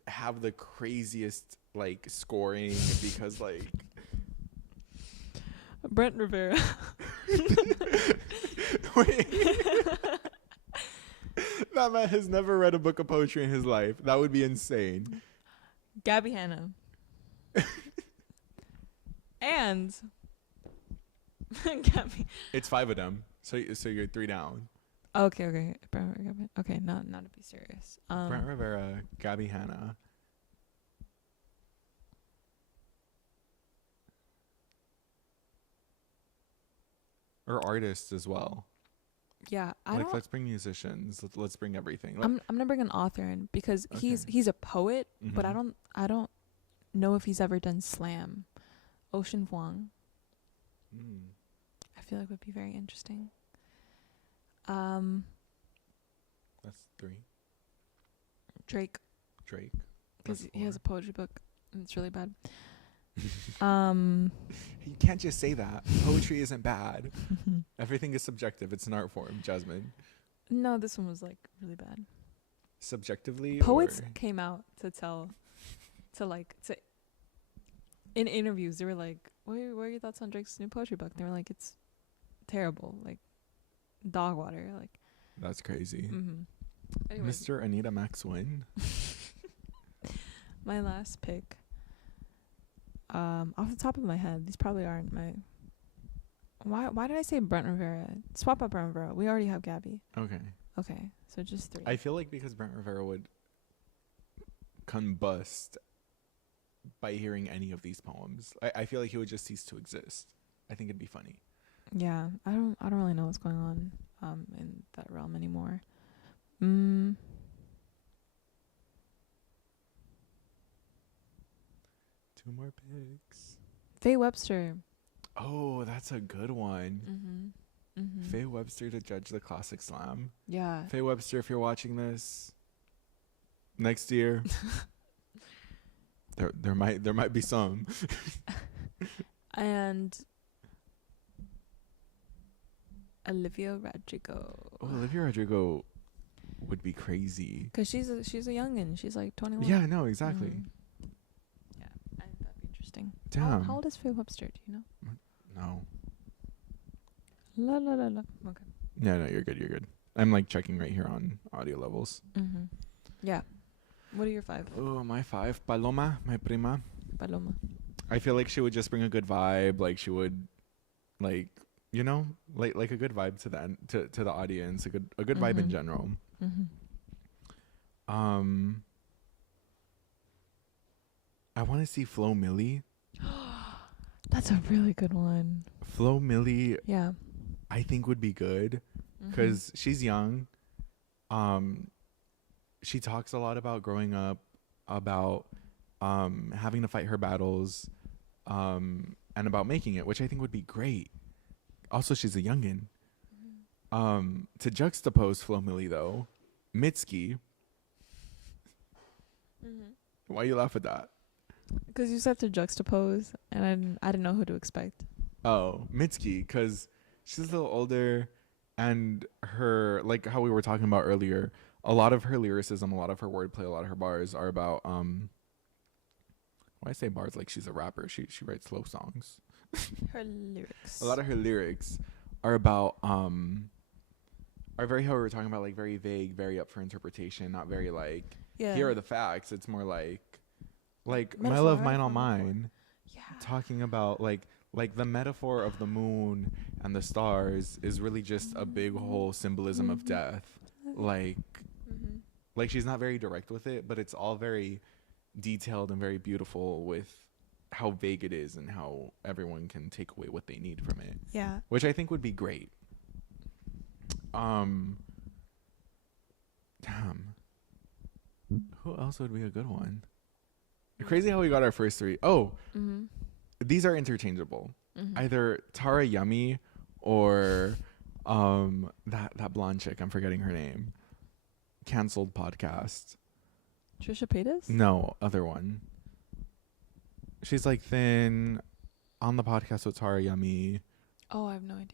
have the craziest like scoring because like Brent Rivera. Wait. That man has never read a book of poetry in his life. That would be insane. Gabby Hanna. And Gabby. It's 5 of them. So you're 3 down. Okay. Okay, not to be serious. Brent Rivera, Gabby Hanna. Or artists as well. Yeah, let's bring musicians. Let's bring everything. I'm gonna bring an author in because he's a poet, but I don't know if he's ever done slam. Ocean Vuong. I feel like would be very interesting. That's 3. Drake. Because he has a poetry book and it's really bad. You can't just say that. Poetry isn't bad. Everything is subjective. It's an art form, Jasmine. No, this one was like really bad. Subjectively, poets came out to in interviews. They were like, "What are your thoughts on Drake's new poetry book?" They were like, "It's terrible. Like, dog water. Like, That's crazy. Anyways, Mr. Anita Maxwin. my last pick. Off the top of my head, these probably aren't my. Why did I say Brent Rivera? Swap out Brent Rivera. We already have Gabby. Okay. Okay, so just 3. I feel like because Brent Rivera would combust by hearing any of these poems, I feel like he would just cease to exist. I think it'd be funny. Yeah, I don't really know what's going on in that realm anymore. 2 more picks. Faye Webster. Oh, that's a good one. Faye Webster to judge the Classic Slam. Yeah. Faye Webster, if you're watching this next year, there might be some. And Olivia Rodrigo. Oh, Olivia Rodrigo would be crazy. 'Cause she's a youngin'. She's like 21. Yeah, no, exactly. Yeah, I think that'd be interesting. Damn. How old is Faye Webster? Do you know? No. La la la la. Okay. Yeah, no, you're good. I'm like checking right here on audio levels. Yeah. What are your 5? Oh, my 5. Paloma, my prima. Paloma. I feel like she would just bring a good vibe. Like she would, like, you know, like a good vibe to the audience. A good vibe in general. I want to see Flo Milli. That's a really good one. Flo Milli, Yeah. I think would be good because she's young. She talks a lot about growing up, about having to fight her battles, and about making it, which I think would be great. Also, she's a youngin. To juxtapose Flo Milli though, Mitski. Why you laugh at that? Because you said to juxtapose, and I didn't know who to expect. Oh, Mitski, because she's a little older, and her, like how we were talking about earlier, a lot of her lyricism, a lot of her wordplay, a lot of her bars are about when I say bars, like she's a rapper. She writes slow songs. Her lyrics. A lot of her lyrics are about are very, how we were talking about, like very vague, very up for interpretation, not very like here are the facts. It's more like my love, mine, all mine. Yeah. Talking about like the metaphor of the moon and the stars is really just a big whole symbolism of death. Like she's not very direct with it, but it's all very detailed and very beautiful with how vague it is and how everyone can take away what they need from it. Yeah. Which I think would be great. Damn. Who else would be a good one? Crazy how we got our first 3. Oh, these are interchangeable. Either Tara Yummy or that blonde chick. I'm forgetting her name. Canceled podcast. Trisha Paytas? No, other one. She's like thin on the podcast with Tara Yummy. Oh, I have no idea.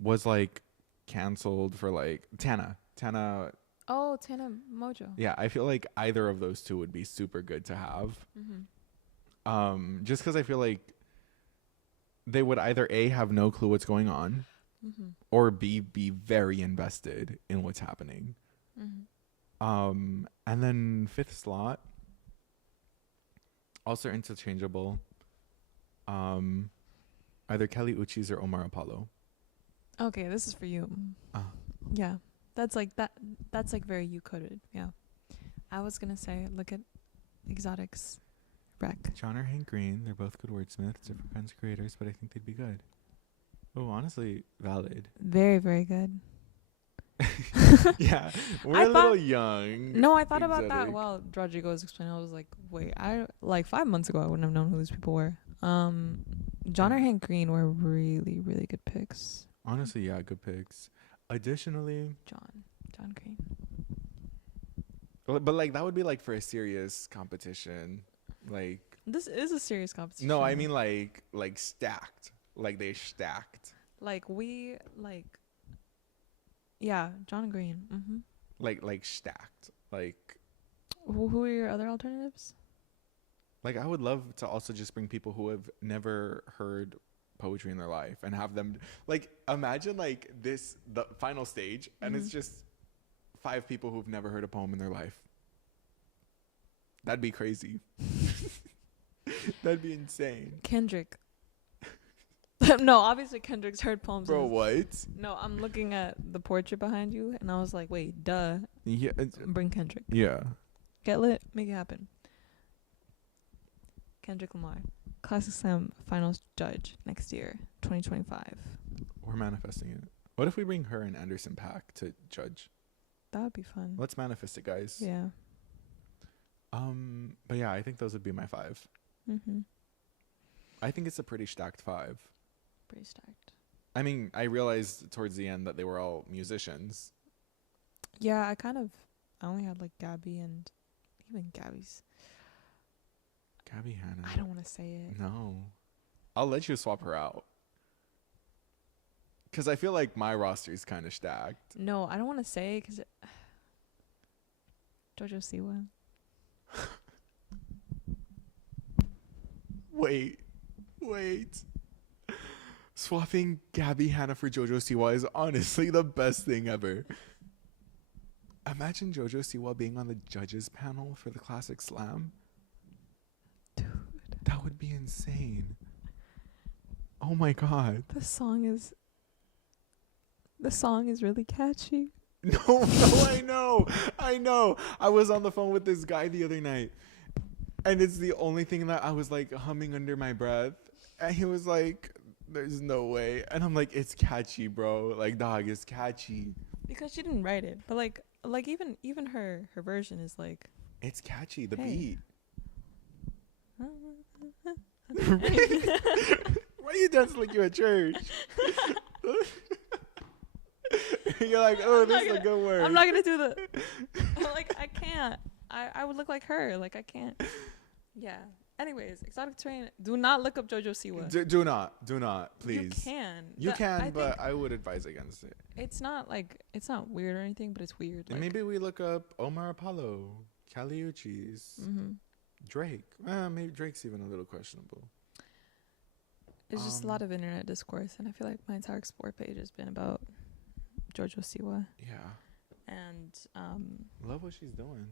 Was like canceled for like Tana. Oh, Tana Mojo. Yeah, I feel like either of those two would be super good to have. Just because I feel like they would either A, have no clue what's going on, or B, be very invested in what's happening. And then 5th slot, also interchangeable, either Kelly Uchis or Omar Apollo. Okay, this is for you. Yeah. That's like very you coded. Yeah. I was gonna say look at Exotics Wreck. John or Hank Green, they're both good wordsmiths, different kinds of creators, but I think they'd be good. Oh, honestly, valid. Very, very good. Yeah, we're a little young. No, I thought about that while Rodrigo was explaining. I was like, wait, 5 months ago I wouldn't have known who these people were. John or Hank Green were really, really good picks. Honestly, yeah, good picks. Additionally, John Green. But like that would be like for a serious competition. Like this is a serious competition. No, I mean like stacked. Like they stacked. Yeah, John Green. Like stacked. Like who are your other alternatives? Like I would love to also just bring people who have never heard poetry in their life and have them like imagine like this the final stage and it's just 5 people who've never heard a poem in their life. That'd be crazy. That'd be insane. Kendrick. No, obviously Kendrick's heard poems. Bro, what? No, I'm looking at the portrait behind you, and I was like, wait, duh. Yeah. Bring Kendrick. Yeah. Get lit. Make it happen. Kendrick Lamar. Classic Slam finals judge next year, 2025. We're manifesting it. What if we bring her and Anderson .Paak to judge? That would be fun. Let's manifest it, guys. Yeah. But yeah, I think those would be my 5. I think it's a pretty stacked 5. Pretty stacked. I mean, I realized towards the end that they were all musicians. Yeah, I only had like Gabby and even Gabby's. Gabby Hanna. I don't want to say it. No. I'll let you swap her out. Because I feel like my roster is kind of stacked. No, I don't want to say it because Jojo Siwa. Wait. Swapping Gabby Hanna for JoJo Siwa is honestly the best thing ever. Imagine JoJo Siwa being on the judges panel for the Classic Slam. Dude. That would be insane. Oh my god. The song is really catchy. No, I know. I was on the phone with this guy the other night, and it's the only thing that I was like humming under my breath. And he was like, there's no way. And I'm like, it's catchy, bro. Like, dog, it's catchy. Because she didn't write it. But like even her version is like, it's catchy, the hey. beat. Why are you dancing like you're at church? You're like, oh, this is a good word. I'm not gonna do the like I can't. I would look like her. Like I can't. Yeah. Anyways, Exotic Terrain. Do not look up JoJo Siwa. Do not, please. You can. But I would advise against it. It's not weird or anything, but it's weird. And maybe we look up Omar Apollo, Kali Uchis, Drake. Maybe Drake's even a little questionable. It's just a lot of internet discourse, and I feel like my entire explore page has been about JoJo Siwa. Yeah. And love what she's doing.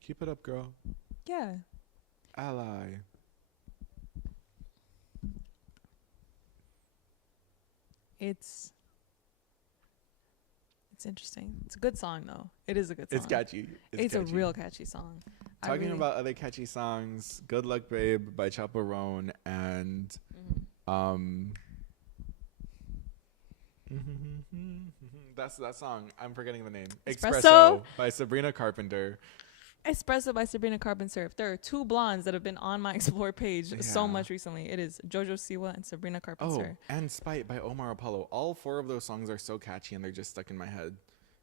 Keep it up, girl. Yeah. Ally. It's interesting. It's a good song though. It is a good song. It's catchy. It's a real catchy song. Talking about other catchy songs, Good Luck Babe by Chaperone and that's that song. I'm forgetting the name. Espresso by Sabrina Carpenter. Espresso by Sabrina Carpenter. If there are 2 blondes that have been on my explore page so much recently, it is JoJo Siwa and Sabrina Carpenter. Oh, and Spite by Omar Apollo. All 4 of those songs are so catchy and they're just stuck in my head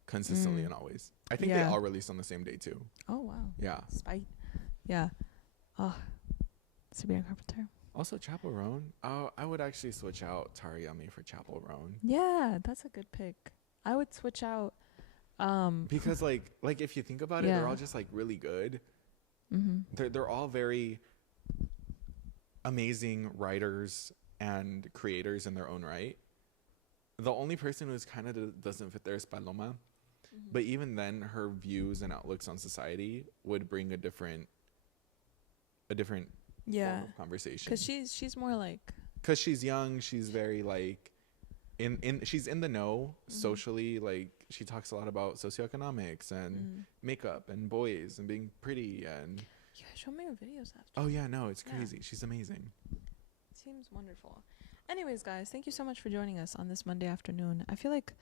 consistently and always. I think they all released on the same day too. Oh wow. Yeah. Spite. Yeah. Oh, Sabrina Carpenter. Also Chaperone. Oh, I would actually switch out Tariyami for Chaperone. Yeah, that's a good pick. I would switch out because like if you think about it, they're all just like really good. They're all very amazing writers and creators in their own right. The only person who's kind of doesn't fit there is Paloma, but even then, her views and outlooks on society would bring a different form of conversation. Because she's more like, because she's young, she's very like she's in the know socially. Like she talks a lot about socioeconomics and makeup and boys and being pretty and show me her videos after. Oh yeah, no, it's crazy. She's amazing. Seems wonderful. Anyways, guys, thank you so much for joining us on this Monday afternoon. I feel like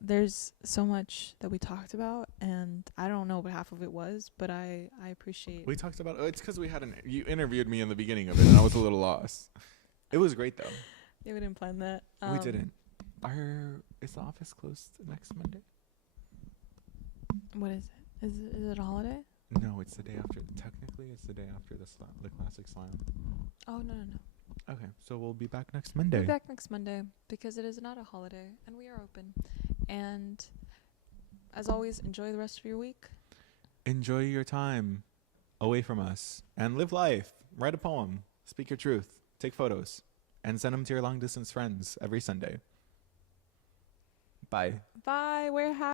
there's so much that we talked about, and I don't know what half of it was, but I appreciate. We talked about it's because we had you interviewed me in the beginning of it, and I was a little lost. It was great though. Yeah, we didn't plan that. We didn't. Is the office closed next Monday? What is it? Is it a holiday? No, it's the day after. Technically, it's the day after the Classic Slam. Oh no. Okay, so we'll be back next Monday. We'll be back next Monday because it is not a holiday and we are open. And as always, enjoy the rest of your week. Enjoy your time away from us and live life. Write a poem. Speak your truth. Take photos. and send them to your long distance friends every Sunday. Bye. Bye. We're happy.